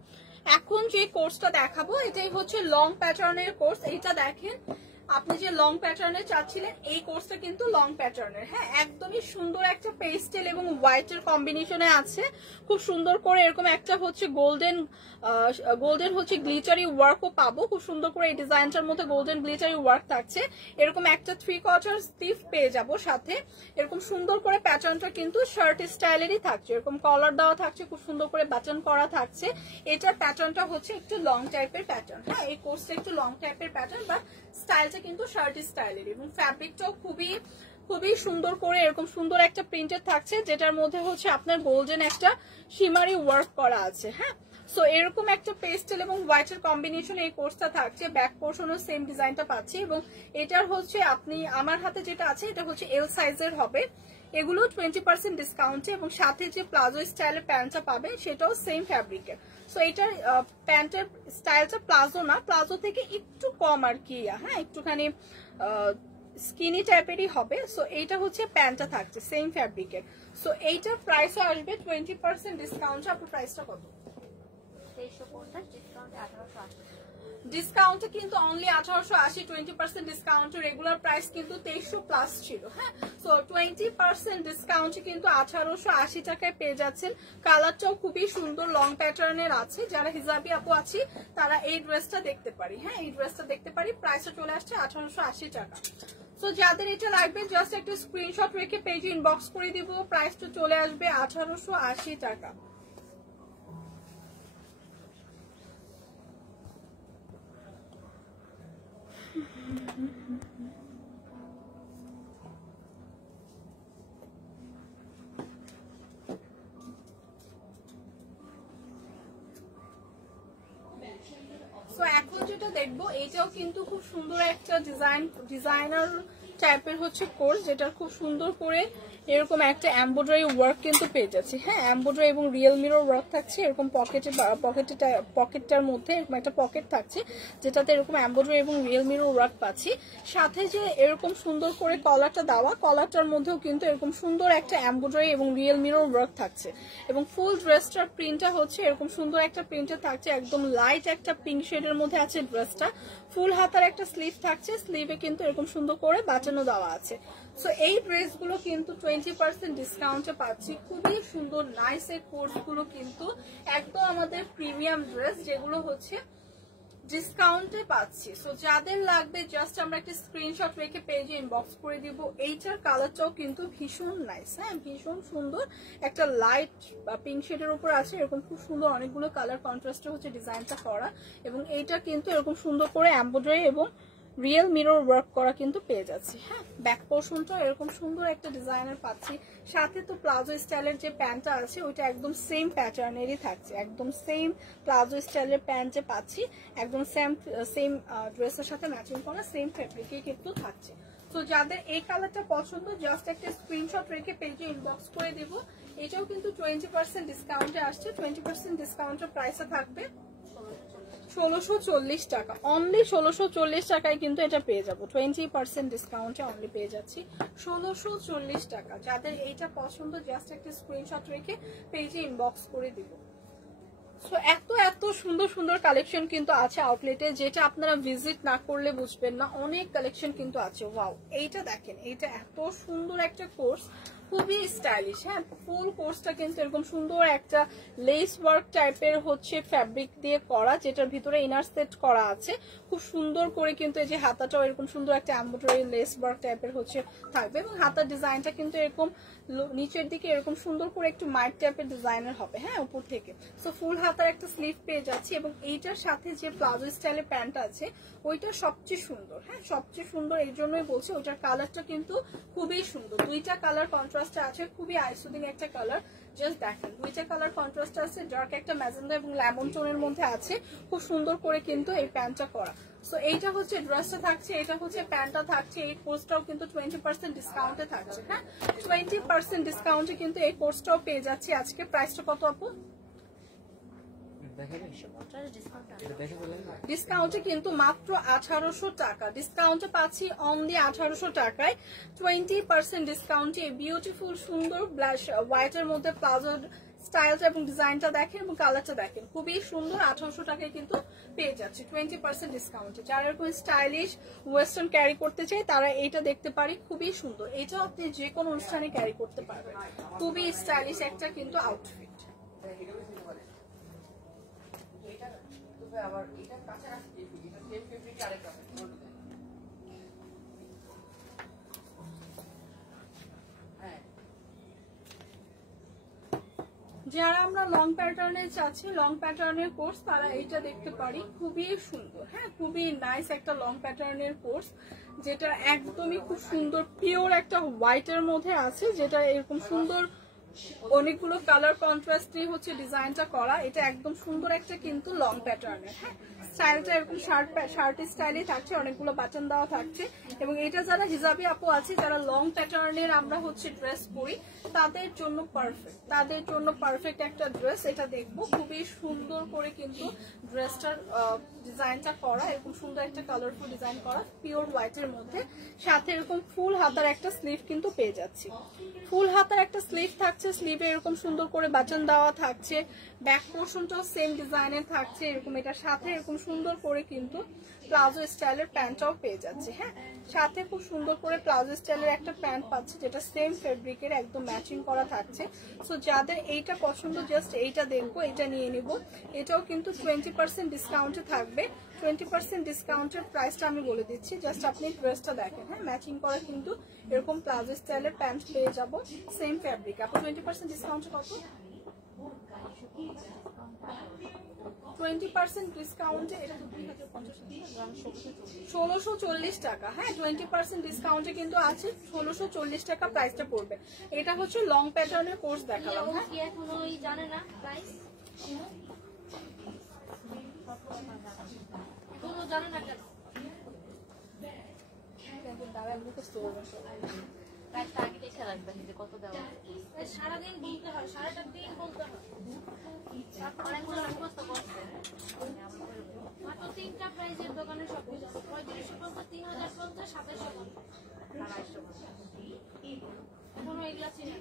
এখন যে কোর্সটা দেখাবো এটাই হচ্ছে লং প্যাটার্নের কোর্স। এইটা দেখেন, আপনি যে লং প্যাটার্নে চাচ্ছিলেন এই কোর্সটা কিন্তু লং প্যাটার্নের। হ্যাঁ, একদমই সুন্দর একটা পেস্টেল এবং হোয়াইটের কম্বিনেশনে আছে, খুব সুন্দর করে এরকম একটা হচ্ছে গোল্ডেন হচ্ছে গ্লিটারি ওয়ার্কও পাবো। খুব সুন্দর করে এই ডিজাইনটার মধ্যে গোল্ডেন গ্লিটারি ওয়ার্ক থাকছে। এরকম একটা 3/4 স্লিভ পেয়ে যাবো সাথে। এরকম সুন্দর করে প্যাটার্নটা কিন্তু শার্ট স্টাইলেরই থাকছে, এরকম কলার দেওয়া থাকছে, খুব সুন্দর করে বাটন করা থাকছে। এটার প্যাটার্নটা হচ্ছে একটু লং টাইপের প্যাটার্ন। হ্যাঁ, এই কোর্সটা একটু লং টাইপের প্যাটার্ন, বাট স্টাইলটা কিন্তু শার্ট স্টাইলের এবং ফ্যাব্রিকটাও খুবই সুন্দর করে এরকম সুন্দর একটা প্রিন্টেড থাকছে, যেটার মধ্যে হচ্ছে আপনার গোল্ডেন একটা শিমারি ওয়ার্ক করা আছে। হ্যাঁ, সো এরকম একটা পেস্টেল এবং হোয়াইটের কম্বিনেশন এই কোর্সটা থাকছে। ব্যাক পোর্শনও সেম ডিজাইনটা পাচ্ছি এবং এটার হচ্ছে আপনি আমার হাতে যেটা আছে এটা হচ্ছে এল সাইজের হবে। এগুলো 20% ডিসকাউন্টে এবং সাথে যে প্লাজো স্টাইলের প্যান্টটা পাবেন সেটাও সেম ফ্যাব্রিকের। সো এটার প্যান্টের স্টাইলটা প্লাজো না, প্লাজো থেকে একটু কম আর কি, হ্যাঁ একটুখানি স্কিনি টাইপেরই হবে। সো এইটা হচ্ছে প্যান্টটা থাকছে সেম ফ্যাব্রিকের। সো এইটার প্রাইসও আসবে 20% ডিসকাউন্টে। আপনার প্রাইসটা কত? 2350, ডিসকাউন্টে 1880। ডিসকাউন্টে কিন্তু অনলি 1880, 20% ডিসকাউন্ট। রেগুলার প্রাইস কিন্তু 2300 প্লাস ছিল। হ্যাঁ, সো 20% ডিসকাউন্টে কিন্তু 1880 টাকায় পেয়ে যাচ্ছেন। কালারটাও খুবই সুন্দর, লং প্যাটার্নের আছে। যারা হিজাবি আপু আছি তারা এই ড্রেসটা দেখতে পারি। হ্যাঁ, এই ড্রেসটা দেখতে পারি। প্রাইসটা চলে আসছে 1880 টাকা। তো যাদের এটা লাগবে জাস্ট একটা স্ক্রিনশট রেখে পেজে ইনবক্স করে দিব। প্রাইসটা চলে আসবে 1880 টাকা। সো এখন যেটা দেখবো এটাও কিন্তু খুব সুন্দর একটা ডিজাইনার টাইপের হচ্ছে কোর্স, যেটা খুব সুন্দর করে এরকম একটা এমব্রয়ডারি ওয়ার্ক কিন্তু পেয়ে যাচ্ছে। হ্যাঁ, এমব্রয়ডারি এবং রিয়েল মিরর ওয়ার্ক থাকছে। এরকম পকেটটার মধ্যে এরকম একটা পকেট থাকছে যেটাতে এরকম এমব্রয়ডারি এবং রিয়েল মিরর ওয়ার্ক পাচ্ছি। সাথে যে এরকম সুন্দর করে কলারটা দেওয়া, কলারটার মধ্যেও কিন্তু এরকম সুন্দর একটা এমব্রয়ডারি এবং রিয়েল মিরর ওয়ার্ক থাকছে। এবং ফুল ড্রেসটার প্রিন্টটা হচ্ছে এরকম সুন্দর একটা প্রিন্টে থাকছে, একদম লাইট একটা পিঙ্ক শেডের মধ্যে আছে ড্রেসটা। ফুল হাতার একটা স্লিভ থাকছে, স্লিভে কিন্তু এরকম সুন্দর করে বাঁচানো দেওয়া আছে। সো এই ড্রেসগুলো কিন্তু 20% ডিসকাউন্টে পাচ্ছি। খুবই সুন্দর নাইস এই কোর্সগুলো কিন্তু একদম আমাদের প্রিমিয়াম ড্রেস, যেগুলো হচ্ছে ডিসকাউন্টে পাচ্ছি। সো যাদের লাগবে জাস্ট আমরা একটা স্ক্রিনশট রেখে পেজে ইনবক্স করে দিব। এইটার কালারটাও কিন্তু ভীষণ নাইস। হ্যাঁ, ভীষণ সুন্দর একটা লাইট পিঙ্ক শেডের উপর আছে। এরকম খুব সুন্দর অনেকগুলো কালার কন্ট্রাস্টে হচ্ছে ডিজাইনটা করা, এবং এইটা কিন্তু এরকম সুন্দর করে এমব্রয়ডারি এবং রিয়েল মিরর ওয়ার্ক করা কিন্তু পেয়ে যাচ্ছি। হ্যাঁ, ব্যাক পোর্শনটা এরকম সুন্দর একটা ডিজাইনার পাচ্ছি। সাথে তো প্লাজো স্টাইলের যে প্যান্টটা আছে ওইটা একদম সেম প্যাটার্নেরই থাকছে, একদম সেম প্লাজো স্টাইলের প্যান্ট যে পাচ্ছি একদম সেম ড্রেসের সাথে ম্যাচিং করা সেম ফ্যাব্রিকে কিন্তু থাকছে। তো যাদের এই কালারটা পছন্দ জাস্ট একটা স্ক্রিনশট রেখে পেজে ইনবক্স করে দিব। এটাও কিন্তু 20% ডিসকাউন্টে আসছে। 20% ডিসকাউন্টের প্রাইসে থাকবে 1640 টাকা। অনলি 1640 টাকায় কিন্তু এটা পেয়ে যাবো। 20% ডিসকাউন্টে অনলি পেয়ে যাচ্ছি 1640 টাকা। যাদের এইটা পছন্দ জাস্ট একটা স্ক্রিনশট রেখে পেজে ইনবক্স করে দিব। সো এত সুন্দর সুন্দর কালেকশন কিন্তু আছে আউটলেটে, যেটা আপনারা ভিজিট না করলে বুঝবেন না। অনেক কালেকশন কিন্তু আছে। ওয়াও, এইটা দেখেন, এইটা এত সুন্দর একটা কোর্স, খুবই স্টাইলিশ। হ্যাঁ, ফুল কোর্সটা কিন্তু এরকম সুন্দর একটা লেস ওয়ার্ক টাইপের হচ্ছে ফ্যাব্রিক দিয়ে করা, যেটার ভিতরে ইনার সেট করা আছে। খুব সুন্দর করে কিন্তু এই যে হাতাটাও এরকম সুন্দর একটা এমব্রয়ডারি লেস ওয়ার্ক টাইপের হচ্ছে থাকবে, এবং হাতার ডিজাইনটা কিন্তু এরকম নিচের দিকে এরকম সুন্দর করে একটু মাইট টাইপের ডিজাইনের হবে। হ্যাঁ, উপর থেকে। সো ফুল হাতার একটা স্লিভ পেয়ে যাচ্ছি, এবং এইটার সাথে যে প্লাজো স্টাইলের প্যান্ট আছে ওইটা সবচেয়ে সুন্দর। হ্যাঁ, সবচেয়ে সুন্দর এই জন্যই বলছি, ওইটার কালারটা কিন্তু খুবই সুন্দর। দুইটা কালার কন্ট্রাস্ট আছে, খুবই আইসুদিং একটা কালার। জাস্ট দেখেন, দুইটা কালার কন্ট্রাস্ট আছে, ডার্ক একটা ম্যাজেন্ডা এবং লেমন টোনের মধ্যে আছে। খুব সুন্দর করে কিন্তু এই প্যান্টটা করা। সো এইটা হচ্ছে ড্রেসটা থাকছে, এটা হচ্ছে প্যান্টটা থাকছে। এই কোর্সটাও কিন্তু 20% ডিসকাউন্টে থাকছে। হ্যাঁ, 20% ডিসকাউন্টে কিন্তু এই কোর্সটাও পেয়ে যাচ্ছি আজকে। প্রাইসটা কত আপু? ডিসকাউন্টে কিন্তু মাত্র 1800 টাকা। ডিসকাউন্টে পাচ্ছি অনলি 1800 টাকায়। 20% ডিসকাউন্টে বিউটিফুল সুন্দর ব্লাশ হোয়াইটের মধ্যে প্লাজো স্টাইলটা এবং ডিজাইনটা দেখেন এবং কালারটা দেখেন, খুবই সুন্দর। 1800 টাকায় কিন্তু পেয়ে যাচ্ছে 20% ডিসকাউন্টে। যারা এরকম স্টাইলিশ ওয়েস্টার্ন ক্যারি করতে চাই তারা এইটা দেখতে পারি, খুবই সুন্দর। এটা আপনি যে কোনো অনুষ্ঠানে ক্যারি করতে পারবেন, খুবই স্টাইলিশ একটা কিন্তু আউটফিট। আবার এটা কাছাকাছি আরেকটা যারা আমরা লং প্যাটার্নের চাচ্ছি, লং প্যাটার্নের কোর্স, তারা এইটা দেখতে পারি, খুবই সুন্দর। হ্যাঁ, খুবই নাইস একটা লং প্যাটার্নের কোর্স, যেটা একদমই খুব সুন্দর পিওর একটা হোয়াইটের মধ্যে আছে, যেটা এরকম সুন্দর অনেকগুলো কালার কন্ট্রাস্টে হচ্ছে ডিজাইনটা করা। এটা একদম সুন্দর একটা কিন্তু লং প্যাটার্নের। হ্যাঁ, স্টাইলটা এরকম শার্ট স্টাইলে থাকছে, অনেকগুলো বাটন দেওয়া থাকছে। এবং এটা যারা হিজাবি আপু আছে, যারা লং প্যাটার্নের আমরা হচ্ছে ড্রেস পরি, তাদের জন্য পারফেক্ট, তাদের জন্য পারফেক্ট একটা ড্রেস। এটা দেখবো খুবই সুন্দর করে কিন্তু ড্রেসটার ডিজাইনটা করা, এরকম সুন্দর একটা কালারফুল ডিজাইন করা পিওর হোয়াইটের মধ্যে। সাথে এরকম ফুল হাতার একটা স্লিভ কিন্তু পেয়ে যাচ্ছি। ফুল হাতার একটা স্লিভ থাকছে, স্লিভে এরকম সুন্দর করে বাটন দেওয়া থাকছে, ব্যাক পোর্শনটাও সেম ডিজাইনের থাকছে এরকম, এটার সাথে এরকম সুন্দর করে কিন্তু প্লাজো স্টাইলের প্যান্টটাও পেয়ে যাচ্ছে। হ্যাঁ, সাথে খুব সুন্দর করে প্লাজো স্টাইলের একটা প্যান্ট পাচ্ছে যেটা সেম ফেব্রিকের একদম ম্যাচিং করা থাকছে। সো যাদের এইটা পছন্দ জাস্ট এইটা দেখবো, এটা নিয়ে নিব। এটাও কিন্তু 20% ডিসকাউন্টে থাকবে। 20% ডিসকাউন্টের প্রাইসটা আমি বলে দিচ্ছি, জাস্ট আপনি ড্রেসটা দেখেন। হ্যাঁ, ম্যাচিং করা কিন্তু এরকম প্লাজো স্টাইলের প্যান্ট পেয়ে যাবো সেম ফেব্রিক। আপনি 20% ডিসকাউন্টে কত? 20% ডিসকাউন্টে এটা তো 1640 টাকা। হ্যাঁ, 20% ডিসকাউন্টে কিন্তু আছে 1640 টাকা প্রাইসটা পড়বে। এটা হচ্ছে লং প্যাটার্নের কোর্স দেখালাম। হ্যাঁ, এখনো জানে না প্রাইস, কোনো জানে না কেন প্রাইসটা আগে দেখে রাখবেন যে কত দেওয়া। সারাদিন বলতে হয়, সারাটা দিন বলতে হয়। অনেকগুলো মুখস্থ করছে মাত্র 3টা প্রাইজের দোকানে সব কিছু 3550, 3050, 2750, 250 এখনো এগুলা চিনি।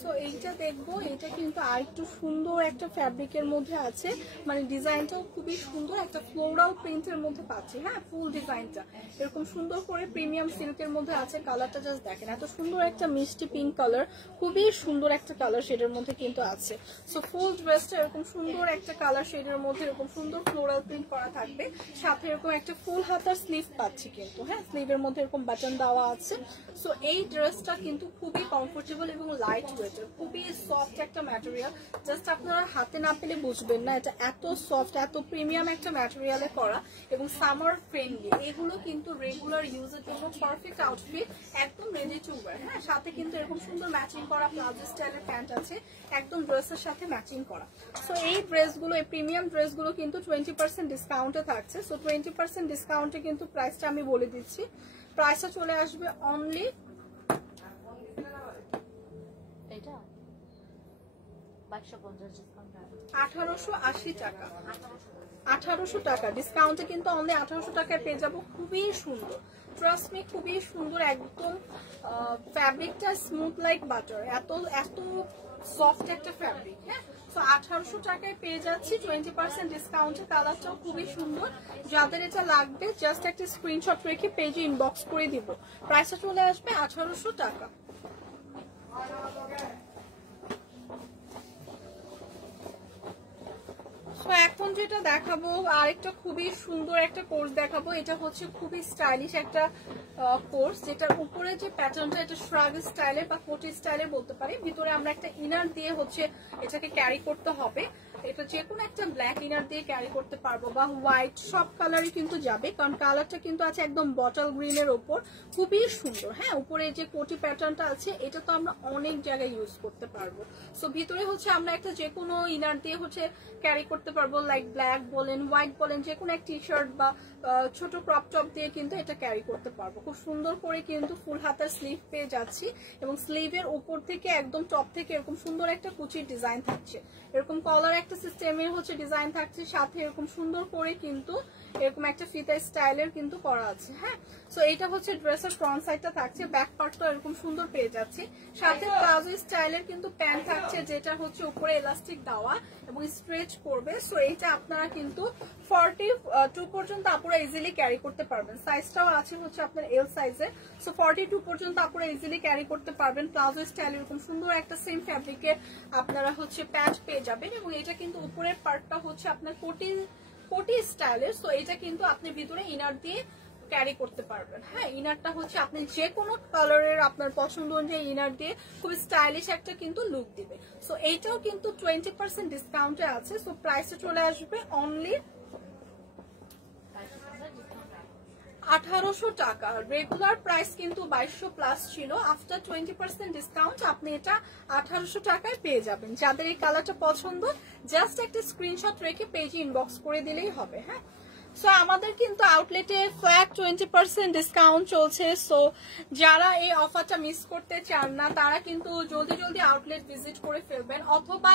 সো এইটা দেখবো, এটা কিন্তু আরেকটু সুন্দর একটা ফ্যাব্রিকের মধ্যে আছে, মানে ডিজাইনটাও খুবই সুন্দর, একটা ফ্লোরাল প্রিন্টের মধ্যে পাচ্ছি। হ্যাঁ, ফুল ডিজাইনটা এরকম সুন্দর করে প্রিমিয়াম সিল্কের মধ্যে আছে। কালারটা জাস্ট দেখেন, এত সুন্দর একটা মিষ্টি পিঙ্ক কালার, খুবই সুন্দর একটা কালার শেডের মধ্যে কিন্তু আছে। সো ফুল ড্রেসটা এরকম সুন্দর একটা কালার শেডের মধ্যে এরকম সুন্দর ফ্লোরাল প্রিন্ট করা থাকবে, সাথে এরকম একটা ফুল হাতার স্লিভ পাচ্ছি কিন্তু। হ্যাঁ, স্লিভের মধ্যে এরকম বাটন দেওয়া আছে। সো এই ড্রেসটা কিন্তু খুবই কমফোর্টেবল এবং লাইট ওয়েটের, খুবই সফট একটা ম্যাটেরিয়াল। জাস্ট আপনারা হাতে না পেলে বুঝবেন না এটা এত সফট, এত প্রিমিয়াম একটা ম্যাটেরিয়ালে করা এবং সামার ফ্রেন্ডলি। এগুলো কিন্তু রেগুলার ইউজের জন্য পারফেক্ট আউটফিট, একদম রেডি টু ওয়্যার। হ্যাঁ, সাথে কিন্তু এরকম সুন্দর ম্যাচিং করা প্লাজো স্টাইলের প্যান্ট আছে একদম ড্রেসের সাথে ম্যাচিং করা। সো এই ড্রেসগুলো, এই প্রিমিয়াম ড্রেসগুলো কিন্তু 20% ডিসকাউন্টে থাকছে। সো 20% ডিসকাউন্টে কিন্তু প্রাইসটা আমি বলে দিচ্ছি। প্রাইসটা চলে আসবে অনলি 1880 টাকা। 1800 টাকা ডিসকাউন্টে কিন্তু অনলি 1800 টাকায় পেয়ে যাবো। খুবই সুন্দর, ট্রাস্ট মি, খুবই সুন্দর, একদম ফ্যাব্রিকটা স্মুথ লাইক বাটার, এত এত সফট একটা ফ্যাব্রিক। হ্যাঁ, তো 1800 টাকায় পেয়ে যাচ্ছি 20% ডিসকাউন্টে। কালারটাও খুবই সুন্দর। যাদের এটা লাগবে জাস্ট একটা স্ক্রিনশট রেখে পেজে ইনবক্স করে দিব। প্রাইসটা চলে আসবে 1800 টাকা। তো এখন যেটা দেখাবো আরেকটা খুবই সুন্দর একটা কোর্স দেখাবো। এটা হচ্ছে খুবই স্টাইলিশ একটা কোর্স, যেটার উপরে যে প্যাটার্নটা এটা শ্রাগ স্টাইলের বা কোটি স্টাইলের বলতে পারি। ভিতরে আমরা একটা ইনার দিয়ে হচ্ছে এটাকে ক্যারি করতে হবে। এটা যে কোনো একটা ব্ল্যাক ইনার দিয়ে ক্যারি করতে পারবো বা হোয়াইট, সব কালারই কিন্তু যাবে, কারণ কালারটা কিন্তু আছে একদম বটল গ্রিনের ওপর, খুবই সুন্দর। হ্যাঁ, উপরে যে কোটি প্যাটার্নটা আছে এটা তো আমরা অনেক জায়গায় ইউজ করতে পারবো। সো ভিতরে হচ্ছে আমরা একটা যে কোনো ইনার দিয়ে হচ্ছে ক্যারি করতে পারবো, লাইক ব্ল্যাক বলেন, হোয়াইট বলেন, যে কোনো এক টি শার্ট বা ছোট ক্রপ টপ দিয়ে কিন্তু এটা ক্যারি করতে পারবো। খুব সুন্দর করে কিন্তু ফুল হাতার স্লিভ পেয়ে যাচ্ছি এবং স্লিভের উপর থেকে একদম টপ থেকে এরকম সুন্দর একটা কুচির ডিজাইন থাকছে, এরকম কলার একটা সিস্টেমের হচ্ছে ডিজাইন থাকছে, সাথে এরকম সুন্দর করে কিন্তু এরকম একটা ফিতা স্টাইলের কিন্তু করা আছে। হ্যাঁ, সো এইটা হচ্ছে ড্রেসের ফ্রন্ট সাইডটা থাকছে, ব্যাক পার্টটা এরকম সুন্দর পেয়ে যাচ্ছি, সাথে প্লাজো স্টাইলের কিন্তু প্যান্ট থাকছে যেটা হচ্ছে উপরে এলাস্টিক দেওয়া এবং স্ট্রেচ করবে। সো এইটা আপনারা কিন্তু 42 পর্যন্ত আপুরা ইজিলি ক্যারি করতে পারবেন। সাইজটাও আছে হচ্ছে আপনার এল সাইজে। সো 42 পর্যন্ত আপুরা ইজিলি ক্যারি করতে পারবেন। প্লাজো স্টাইল এরকম সুন্দর একটা সেম ফ্যাব্রিকের আপনারা হচ্ছে প্যান্ট পেয়ে যাবেন এবং এটা কিন্তু উপরের পার্টটা হচ্ছে আপনার কোটি স্টাইলের। সো এটা কিন্তু আপনি ভিতরে ইনার দিয়ে ক্যারি করতে পারবেন। হ্যাঁ, ইনারটা হচ্ছে আপনি যে কোনো কালারের আপনার পছন্দ অনুযায়ী ইনার দিয়ে খুব স্টাইলিশ একটা কিন্তু লুক দিবে। সো এইটাও কিন্তু 20% ডিসকাউন্টে আছে। সো প্রাইসটা চলে আসবে অনলি 1800 টাকা। রেগুলার প্রাইস কিন্তু 2200 প্লাস ছিল, আফটার 20% ডিসকাউন্ট আপনি এটা 1800 টাকায় পেয়ে যাবেন। যাদের এই কালারটা পছন্দ জাস্ট একটা স্ক্রিনশট রেখে পেজে ইনবক্স করে দিলেই হবে। হ্যাঁ, সো আমাদের কিন্তু আউটলেটে ফ্ল্যাট 20% ডিসকাউন্ট চলছে। সো যারা এই অফারটা মিস করতে চান না তারা কিন্তু জলদি জলদি আউটলেট ভিজিট করে ফেলবেন, অথবা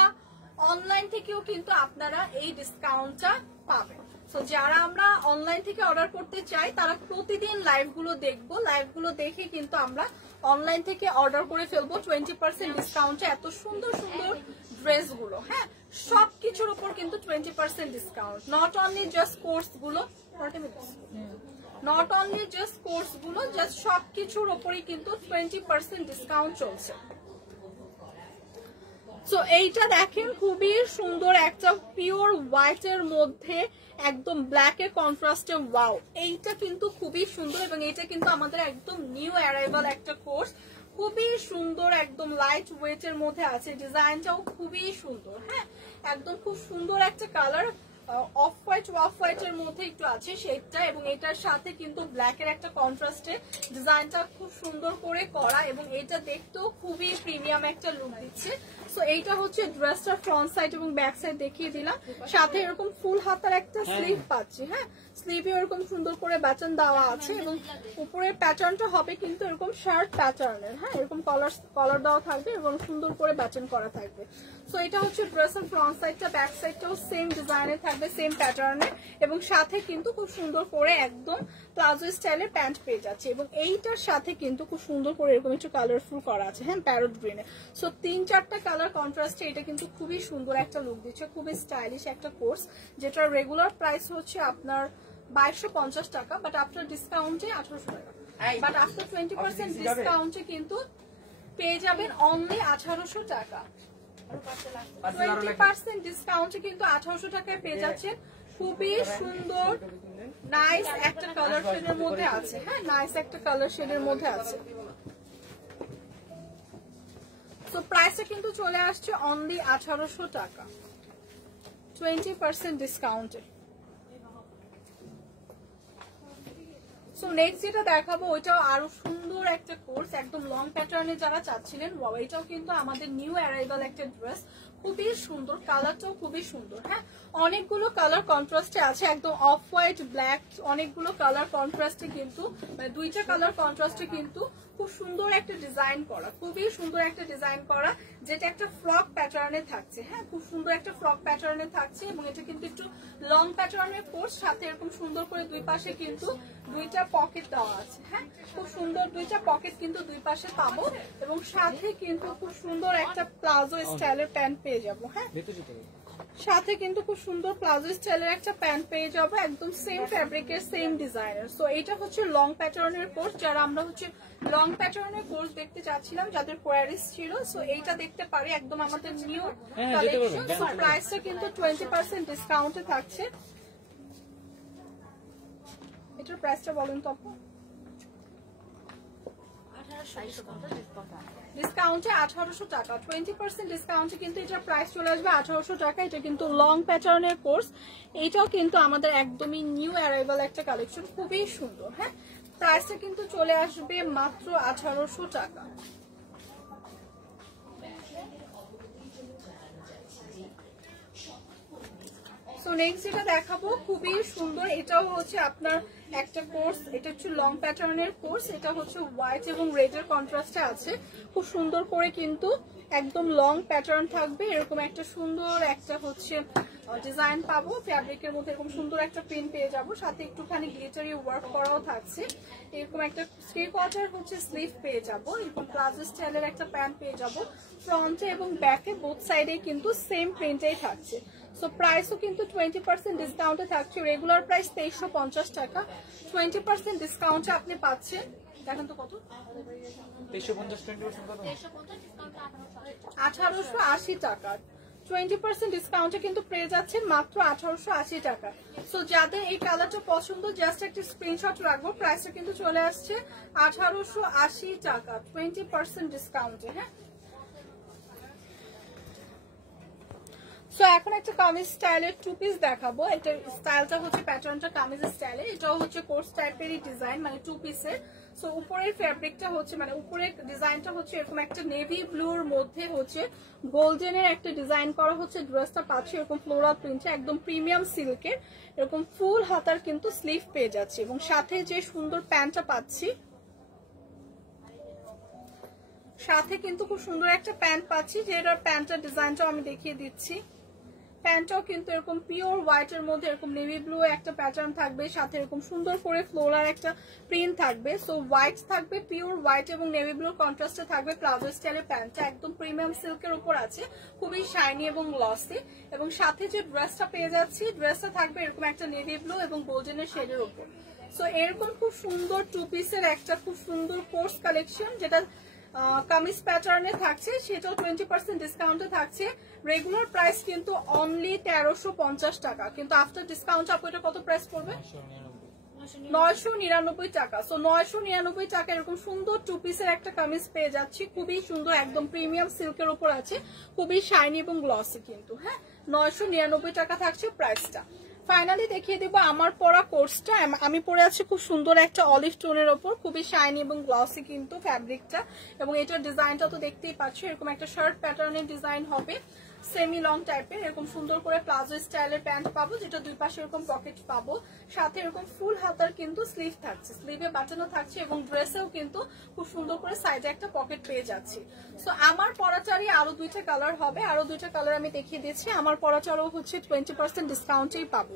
অনলাইন থেকেও কিন্তু আপনারা এই ডিসকাউন্টটা পাবেন। সো যারা আমরা অনলাইন থেকে অর্ডার করতে চাই তারা প্রতিদিন লাইভগুলো দেখবো, লাইভগুলো দেখে কিন্তু আমরা অনলাইন থেকে অর্ডার করে ফেলবো 20% ডিসকাউন্টে। এত সুন্দর সুন্দর ড্রেসগুলো, হ্যাঁ সবকিছুর উপর কিন্তু 20% ডিসকাউন্ট। নট অনলি জাস্ট কোর্সগুলো, নট অনলি জাস্ট কোর্সগুলো, জাস্ট সবকিছুর উপরই কিন্তু 20% ডিসকাউন্ট চলছে। সো এইটা দেখেন খুবই সুন্দর একটা পিওর হোয়াইট এর মধ্যে একদম ব্ল্যাক এর কন্ট্রাস্টে, ওয়াও এইটা কিন্তু খুবই সুন্দর এবং এটা কিন্তু আমাদের একদম নিউ অ্যারাইভাল একটা কোর্স, খুবই সুন্দর একদম লাইট ওয়েট এর মধ্যে আছে, ডিজাইনটাও খুবই সুন্দর, হ্যাঁ একদম খুব সুন্দর একটা কালার, অফ হোয়াইট এর মধ্যে একটু আছে শেডটা এবং এটার সাথে কিন্তু ব্ল্যাক এর একটা কন্ট্রাস্টে ডিজাইনটা খুব সুন্দর করে করা এবং এটা দেখতেও খুবই প্রিমিয়াম একটা লুক দিচ্ছে। সো এইটা হচ্ছে ড্রেসটার ফ্রন্ট সাইড এবং ব্যাক সাইড দেখিয়ে দিলাম, সাথে এরকম ফুল হাতার একটা স্লিভ পাচ্ছি, হ্যাঁ স্লিভে এরকম সুন্দর করে বাটন দেওয়া আছে এবং উপরের প্যাটার্নটা হবে কিন্তু এরকম শার্ট প্যাটার্নের, হ্যাঁ এরকম কলার দেওয়া থাকবে এবং সুন্দর করে বাটন করা থাকবে। সো এটা হচ্ছে ড্রেসের ফ্রন্ট সাইডটা, ব্যাক সাইডটাও সেম ডিজাইনের থাকবে, সেম প্যাটার্নের এবং সাথে কিন্তু খুব সুন্দর করে একদম প্লাজো স্টাইলের প্যান্ট পেয়ে যাচ্ছে এবং এইটার সাথে কিন্তু খুব সুন্দর করে এরকম একটু কালারফুল করা আছে, হ্যাঁ প্যারট গ্রিনে। সো 3-4টা কালার কন্ট্রাস্টে এটা কিন্তু খুবই সুন্দর একটা লুক দিচ্ছে, খুবই স্টাইলিশ একটা কোর্স, যেটার রেগুলার প্রাইস হচ্ছে আপনার 2250 টাকা, বাট আফটার ডিসকাউন্টে 1800 টাকা, বাট আফটার 20% ডিসকাউন্টে কিন্তু পেয়ে যাবেন অনলি 1800 টাকা। 20% ডিসকাউন্টে কিন্তু 1800 টাকায় পেয়ে যাচ্ছেন, খুবই সুন্দর নাইস একটা কালার শেডের মধ্যে আছে, হ্যাঁ নাইস একটা কালার শেডের মধ্যে আছে। তো প্রাইসটা কিন্তু চলে আসছে অনলি 1800 টাকা 20% ডিসকাউন্টে। সো নেক্সট যেটা দেখাবো ওইটাও আরো সুন্দর একটা কোর্স, একদম লং প্যাটার্নে যারা চাচ্ছিলেন, এটাও কিন্তু আমাদের নিউ অ্যারাইভাল একটা ড্রেস, খুবই সুন্দর, কালারটাও খুবই সুন্দর, হ্যাঁ অনেকগুলো কালার কন্ট্রাস্টে আছে, একদম অফ হোয়াইট ব্ল্যাক, অনেকগুলো কালার কন্ট্রাস্টে কিন্তু, দুইটা কালার কন্ট্রাস্টে কিন্তু খুব সুন্দর একটা ডিজাইন করা, খুবই সুন্দর একটা ডিজাইন করা, যেটা একটা ফ্রক প্যাটার্নে থাকছে, হ্যাঁ খুব সুন্দর একটা ফ্রক প্যাটার্নে থাকছে এবং এটা কিন্তু একটু লং প্যাটার্নের কোর্স, সাথে এরকম সুন্দর করে দুই পাশে কিন্তু দুইটা পকেট দেওয়া আছে, হ্যাঁ খুব সুন্দর দুইটা পকেট কিন্তু দুই পাশে পাবো এবং সাথে কিন্তু খুব সুন্দর একটা প্লাজো স্টাইলের প্যান্ট পেয়ে যাবো, হ্যাঁ সাথে কিন্তু খুব সুন্দর প্লাজো স্টাইলের একটা প্যান্ট পেয়ে যাবো, একদম সেম ফ্যাব্রিকের সেম ডিজাইনের। সো এটা হচ্ছে লং প্যাটার্নের কোর্স, যারা আমরা হচ্ছে লং প্যাটার্নের কোর্স দেখতে চাচ্ছিলাম, যাদের কোয়ারিজ ছিল, সো এইটা দেখতে পারি, একদম আমাদের নিউ কালেকশন। সো প্রাইসটা কিন্তু 20% ডিসকাউন্টে থাকছে। এটার প্রাইসটা বলুন তো আপু। ডিসকাউন্টে 1800 টাকা, 20% ডিসকাউন্টে কিন্তু এটার প্রাইস চলে আসবে 1800 টাকা। এটা কিন্তু লং প্যাটার্নের কোর্স, এটাও কিন্তু আমাদের একদমই নিউ অ্যারাইভাল একটা কালেকশন, খুবই সুন্দর, হ্যাঁ প্রাইসটা কিন্তু চলে আসবে মাত্র 1800 টাকা। সো নেক্সট যেটা দেখাবো খুবই সুন্দর, এটাও হচ্ছে আপনার একটা কোর্স, এটা হচ্ছে লং প্যাটার্নের কোর্স, এটা হচ্ছে হোয়াইট এবং রেড এর কন্ট্রাস্টে আছে, খুব সুন্দর করে কিন্তু একদম লং প্যাটার্ন থাকবে, এরকম একটা সুন্দর একটা হচ্ছে ডিজাইন পাবো, ফ্যাব্রিকের মধ্যে এরকম সুন্দর একটা প্রিন্ট পেয়ে যাবো, সাথে একটুখানি গ্লিটারি ওয়ার্ক করাও থাকছে, এরকম একটা 3/4 হচ্ছে স্লিভ পেয়ে যাবো, এরকম প্লাজো স্টাইলের একটা প্যান্ট পেয়ে যাবো, ফ্রন্টে এবং ব্যাকে বোথ সাইডে কিন্তু সেম প্রিন্টেই থাকছে। সো প্রাইসও কিন্তু 20% ডিসকাউন্টে থাকছে, রেগুলার প্রাইস 2350 টাকা, 20% ডিসকাউন্টে আপনি পাচ্ছেন, দেখেন তো কত, 1880 টাকা, 20% ডিসকাউন্টে কিন্তু পেয়ে যাচ্ছেন মাত্র 1880 টাকা। সো যাদের এই কালারটা পছন্দ জাস্ট একটা স্ক্রিনশট রাখবো, প্রাইসটা কিন্তু চলে আসছে 1880 টাকা 20% ডিসকাউন্টে, হ্যাঁ। সো এখন একটা কামিজ স্টাইলের টু পিস দেখাবো, এটার স্টাইলটা হচ্ছে প্যাটার্নটা কামিজ স্টাইলের, এটাও হচ্ছে কোর্স টাইপেরই ডিজাইন, মানে টু পিসের। সো উপরের ফ্যাব্রিকটা হচ্ছে মানে উপরের ডিজাইনটা হচ্ছে এরকম একটা নেভি ব্লুর মধ্যে হচ্ছে গোল্ডেনের একটা ডিজাইন করা হচ্ছে, ড্রেসটা পাচ্ছে এরকম ফ্লোরাল প্রিন্টে, একদম প্রিমিয়াম সিল্কের, এরকম ফুল হাতার কিন্তু স্লিভ পেয়ে যাচ্ছে এবং সাথে যে সুন্দর প্যান্টটা পাচ্ছি, সাথে কিন্তু খুব সুন্দর একটা প্যান্ট পাচ্ছি, যেটার প্যান্টের ডিজাইনটাও আমি দেখিয়ে দিচ্ছি, প্যান্টটাও কিন্তু এরকম পিওর হোয়াইটের মধ্যে এরকম নেভি ব্লু একটা প্যাটার্ন থাকবে, সাথে এরকম সুন্দর করে ফ্লোরাল একটা প্রিন্ট থাকবে। সো হোয়াইট থাকবে, পিওর হোয়াইট এবং নেভি ব্লু কন্ট্রাস্টে থাকবে প্লাজো স্টাইলের প্যান্টটা, একদম প্রিমিয়াম সিল্কের উপর আছে, খুবই শাইনি এবং গ্লসি। এবং সাথে যে ড্রেসটা পেয়ে যাচ্ছি, ড্রেসটা থাকবে এরকম একটা নেভি ব্লু এবং গোল্ডেনের শেডের উপর। সো এরকম খুব সুন্দর 2 পিসের একটা খুব সুন্দর কোর্স কালেকশন, যেটা কামিজ প্যাটার্নে থাকছে, সেটাও 20% ডিসকাউন্টে থাকছে। রেগুলার প্রাইস কিন্তু অনলি 1350 টাকা, কিন্তু আফটার ডিসকাউন্ট আপু এটা কত প্রাইস পড়বে? 999 টাকা। সো 999 টাকা এরকম সুন্দর 2 পিসের একটা কামিজ পেয়ে যাচ্ছি, খুবই সুন্দর, একদম প্রিমিয়াম সিল্কের উপর আছে, খুবই শাইনি এবং গ্লসি কিন্তু। হ্যাঁ, 999 টাকা থাকছে প্রাইসটা। ফাইনালি দেখিয়ে দিব আমার পরা কোর্সটা। আমি পরে আছি খুব সুন্দর একটা অলিভ টোনের ওপর, খুবই শাইনি এবং গ্লসি কিন্তু ফ্যাব্রিকটা, এবং এটার ডিজাইনটা তো দেখতেই পাচ্ছ, এরকম একটা শার্ট প্যাটার্নের ডিজাইন হবে, সেমি লং টাইপের, এরকম সুন্দর করে প্লাজো স্টাইলের প্যান্ট পাবো, যেটা দুই পাশে এরকম পকেট পাবো, সাথে এরকম ফুল হাতার কিন্তু স্লিভ থাকছে, স্লিভে বাটানো থাকছে, এবং ড্রেসেও কিন্তু খুব সুন্দর করে সাইডে একটা পকেট পেয়ে যাচ্ছি। সো আমার পরাচারই আরো 2টা কালার হবে, আরো 2টা কালার আমি দেখিয়ে দিচ্ছি। আমার পরাচারও হচ্ছে 20% ডিসকাউন্টেই পাবো,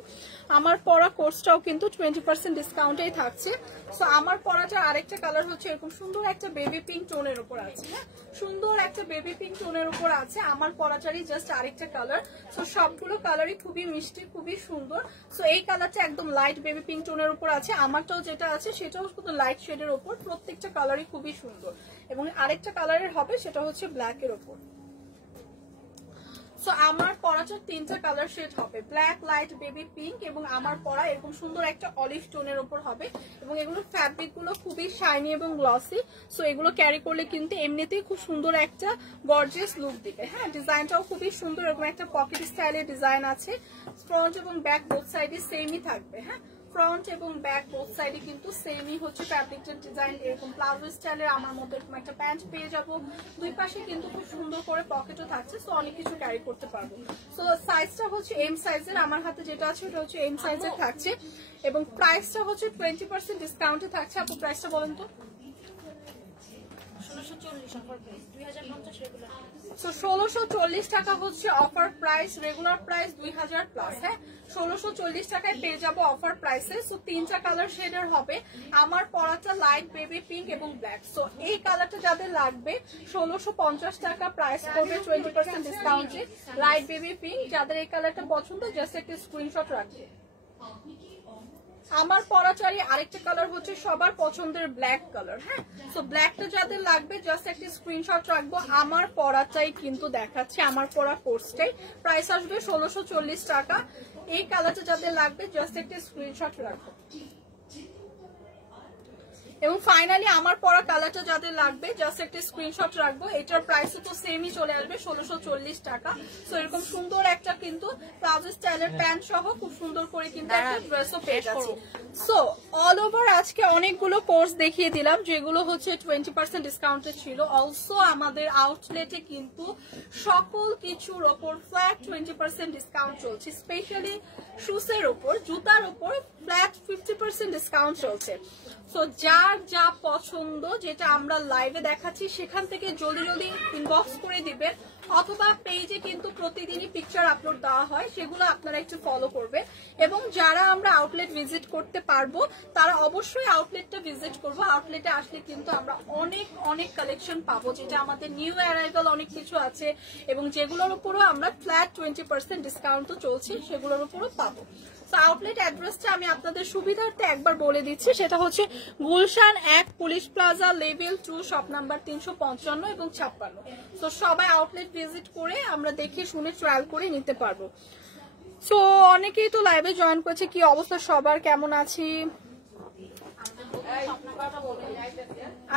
আমার পরা কোর্সটাও কিন্তু 20% ডিসকাউন্টেই থাকছে। সো আমার পরাটার আরেকটা কালার হচ্ছে এরকম সুন্দর একটা বেবি পিঙ্ক টোনের উপর আছে। হ্যাঁ, সুন্দর একটা বেবি পিঙ্ক টোনের উপর আছে আমার পরাচারই জাস্ট আরেকটা কালার। সো সবগুলো কালারই খুবই মিষ্টি, খুবই সুন্দর। সো এই কালারটা একদম লাইট বেবি পিঙ্ক টোনের উপর আছে, আমারটাও যেটা আছে সেটাও কিন্তু লাইট শেডের উপর, প্রত্যেকটা কালারই খুবই সুন্দর। এবং আরেকটা কালারের হবে সেটা হচ্ছে ব্ল্যাক এর উপর। সো আমার পরাটার 3টা কালার শেড হবে, ব্ল্যাক, লাইট, বেবি পিঙ্ক, এবং আমার পরা এরকম সুন্দর একটা অলিভ টোনের উপর হবে, এবং এগুলোর ফ্যাব্রিক গুলো খুবই শাইনি এবং গ্লসি। সো এগুলো ক্যারি করলে কিন্তু এমনিতেই খুব সুন্দর একটা গর্জিয়াস লুক দিবে। হ্যাঁ, ডিজাইনটাও খুবই সুন্দর, এরকম একটা পকেট স্টাইলের ডিজাইন আছে, ফ্রন্ট এবং ব্যাক বোথ সাইডে সেমই থাকবে। হ্যাঁ, ফ্রন্ট এবং ব্যাক বোথ সাইডে কিন্তু সেমই হচ্ছে ফ্যাব্রিকটার ডিজাইন, এরকম প্লাজো স্টাইলের আমার মতো এরকম একটা প্যান্ট পেয়ে যাবো, দুই পাশে কিন্তু খুব সুন্দর করে পকেটও থাকছে, সো অনেক কিছু ক্যারি করতে পারবো। সো সাইজটা হচ্ছে এম সাইজের, আমার হাতে যেটা আছে ওটা হচ্ছে এম সাইজের থাকছে, এবং প্রাইসটা হচ্ছে 20% ডিসকাউন্টে থাকছে। আপু প্রাইসটা বলেন তো? 1640 টাকা হচ্ছে offer price, regular price 2000 plus. হ্যাঁ, 1640 টাকায় পেয়ে যাবো অফার প্রাইসে। সো 3টা কালার শেডের হবে, আমার পরাটা লাইট বেবি পিঙ্ক এবং ব্ল্যাক। সো এই কালারটা যাদের লাগবে 1650 টাকা প্রাইস করবে 20% ডিসকাউন্টে, লাইট বেবি পিঙ্ক। যাদের এই কালারটা পছন্দ জাস্ট একটা স্ক্রিনশট রাখবে। আমার পরাচারী আরেকটা কালার হচ্ছে সবার পছন্দের ব্ল্যাক কালার। হ্যাঁ, সো ব্ল্যাকটা যাদের লাগবে জাস্ট একটা স্ক্রিনশট রাখবো। আমার পরাটাই কিন্তু দেখাচ্ছে, আমার পরা কোর্সটাই, প্রাইস আসবে 1640 টাকা। এই কালারটা যাদের লাগবে জাস্ট একটা স্ক্রিনশট রাখবো। এবং ফাইনালি আমার পরা কালারটা যাদের লাগবে জাস্ট একটা স্ক্রিনশট রাখবো। এটার প্রাইসও তো সেমই চলে আসবে 1640 টাকা। সো এরকম সুন্দর একটা কিন্তু প্লাজো স্টাইলের প্যান্ট সহ খুব সুন্দর করে কিন্তু একটা ড্রেসও পেয়ে যাচ্ছে। সো অল ওভার আজকে অনেকগুলো কোর্স দেখিয়ে দিলাম যেগুলো হচ্ছে 20% ডিসকাউন্টে ছিল। অলসো আমাদের আউটলেটে কিন্তু সকল কিছুর ওপর ফ্ল্যাট 20% ডিসকাউন্ট চলছে, স্পেশালি শুজের ওপর, জুতার ওপর ফ্ল্যাট 50% ডিসকাউন্ট চলছে। সো যার যা পছন্দ, যেটা আমরা লাইভে দেখাচ্ছি সেখান থেকে জলদি জলদি ইনবক্স করে দিবেন, অথবা পেজে কিন্তু প্রতিদিনই পিকচার আপলোড দেওয়া হয়, সেগুলো আপনারা একটু ফলো করবেন। এবং যারা আমরা আউটলেট ভিজিট করতে পারবো তারা অবশ্যই আউটলেটটা ভিজিট করবো। আউটলেটে আসলে কিন্তু আমরা অনেক অনেক কালেকশন পাবো, যেটা আমাদের নিউ অ্যারাইভাল অনেক কিছু আছে, এবং যেগুলোর উপরও আমরা ফ্ল্যাট 20% ডিসকাউন্টও চলছে, সেগুলোর উপরও পাবো। আউটলেট অ্যাড্রেসটা আমি আপনাদের সুবিধার্থে একবার বলে দিচ্ছি, সেটা হচ্ছে Gulshan 1 police plaza level 2 shop number 355 এবং 56। তো সবাই আউটলেট ভিজিট করে আমরা দেখে শুনে ট্রায়াল করে নিতে পারবো। সো অনেকেই তো লাইভে জয়েন করেছে, কি অবস্থা সবার, কেমন আছি?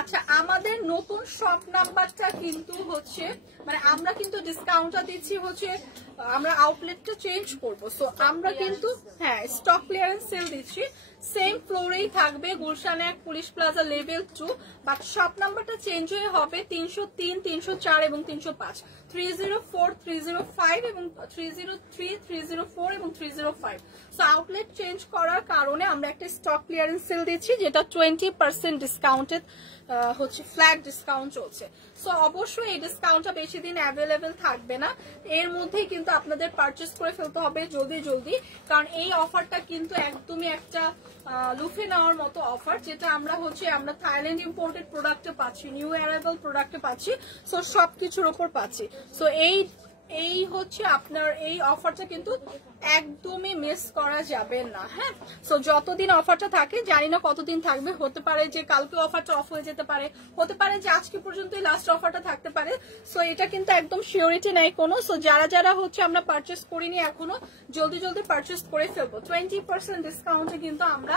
আচ্ছা, আমাদের নতুন শপ নাম্বারটা কিন্তু হচ্ছে, মানে আমরা কিন্তু ডিসকাউন্টটা দিচ্ছি হচ্ছে, আমরা আউটলেটটা চেঞ্জ করব। সো আমরা কিন্তু হ্যাঁ স্টক ক্লিয়ারেন্স সেল দিচ্ছি, সেম ফ্লোরেই থাকবে Gulshan 1 police plaza level 2, but shop নাম্বারটা চেঞ্জ হয়ে হবে 303, 304 এবং 305। 304, 305 এবং 303, 304 এবং 305। সো আউটলেট চেঞ্জ করার কারণে আমরা একটা স্টক ক্লিয়ারেন্স সেল দিচ্ছি, যেটা 20% ডিসকাউন্টেড হচ্ছে, ফ্ল্যাট ডিসকাউন্ট চলছে। সো অবশ্যই এই ডিসকাউন্টটা বেশি দিন অ্যাভেলেবেল থাকবে না, এর মধ্যেই কিন্তু আপনাদের পারচেস করে ফেলতে হবে জলদি জলদি, কারণ এই অফারটা কিন্তু একদমই একটা লুফে নেওয়ার মতো অফার, যেটা আমরা থাইল্যান্ড ইম্পোর্টেড প্রোডাক্টে পাচ্ছি, নিউ অ্যারাইভাল প্রোডাক্টে পাচ্ছি, সো সবকিছুর উপর পাচ্ছি। সো এই হচ্ছে আপনার এই অফারটা কিন্তু একদমই মিস করা যাবে না। হ্যাঁ, সো যতদিন অফারটা থাকে, জানি না কতদিন থাকবে, হতে পারে যে কালকে অফারটা অফ হয়ে যেতে পারে, হতে পারে যে আজকে পর্যন্তই লাস্ট অফারটা থাকতে পারে। সো এটা কিন্তু একদম সিওরিটি নেই কোনো। সো যারা আমরা পারচেস করিনি এখনো, জলদি জলদি পারচেস করে ফেলবো। 20% ডিসকাউন্টে কিন্তু আমরা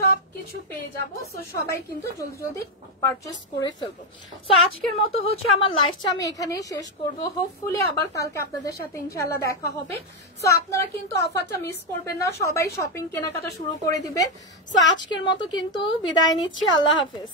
সবকিছু পেয়ে যাব। সো সবাই কিন্তু জলদি জলদি পারচেস করে ফেলবো। সো আজকের মতো আমার লাইফটা আমি এখানেই শেষ করব। হোপফুলি আবার কালকে আপনাদের সাথে ইনশাআল্লাহ দেখা হবে। সো আপনারা কিন্তু অফারটা মিস করবেন না, সবাই শপিং কেনাকাটা শুরু করে দিবেন। সো আজকের মতো কিন্তু বিদায় নিচ্ছি, আল্লাহ হাফেজ।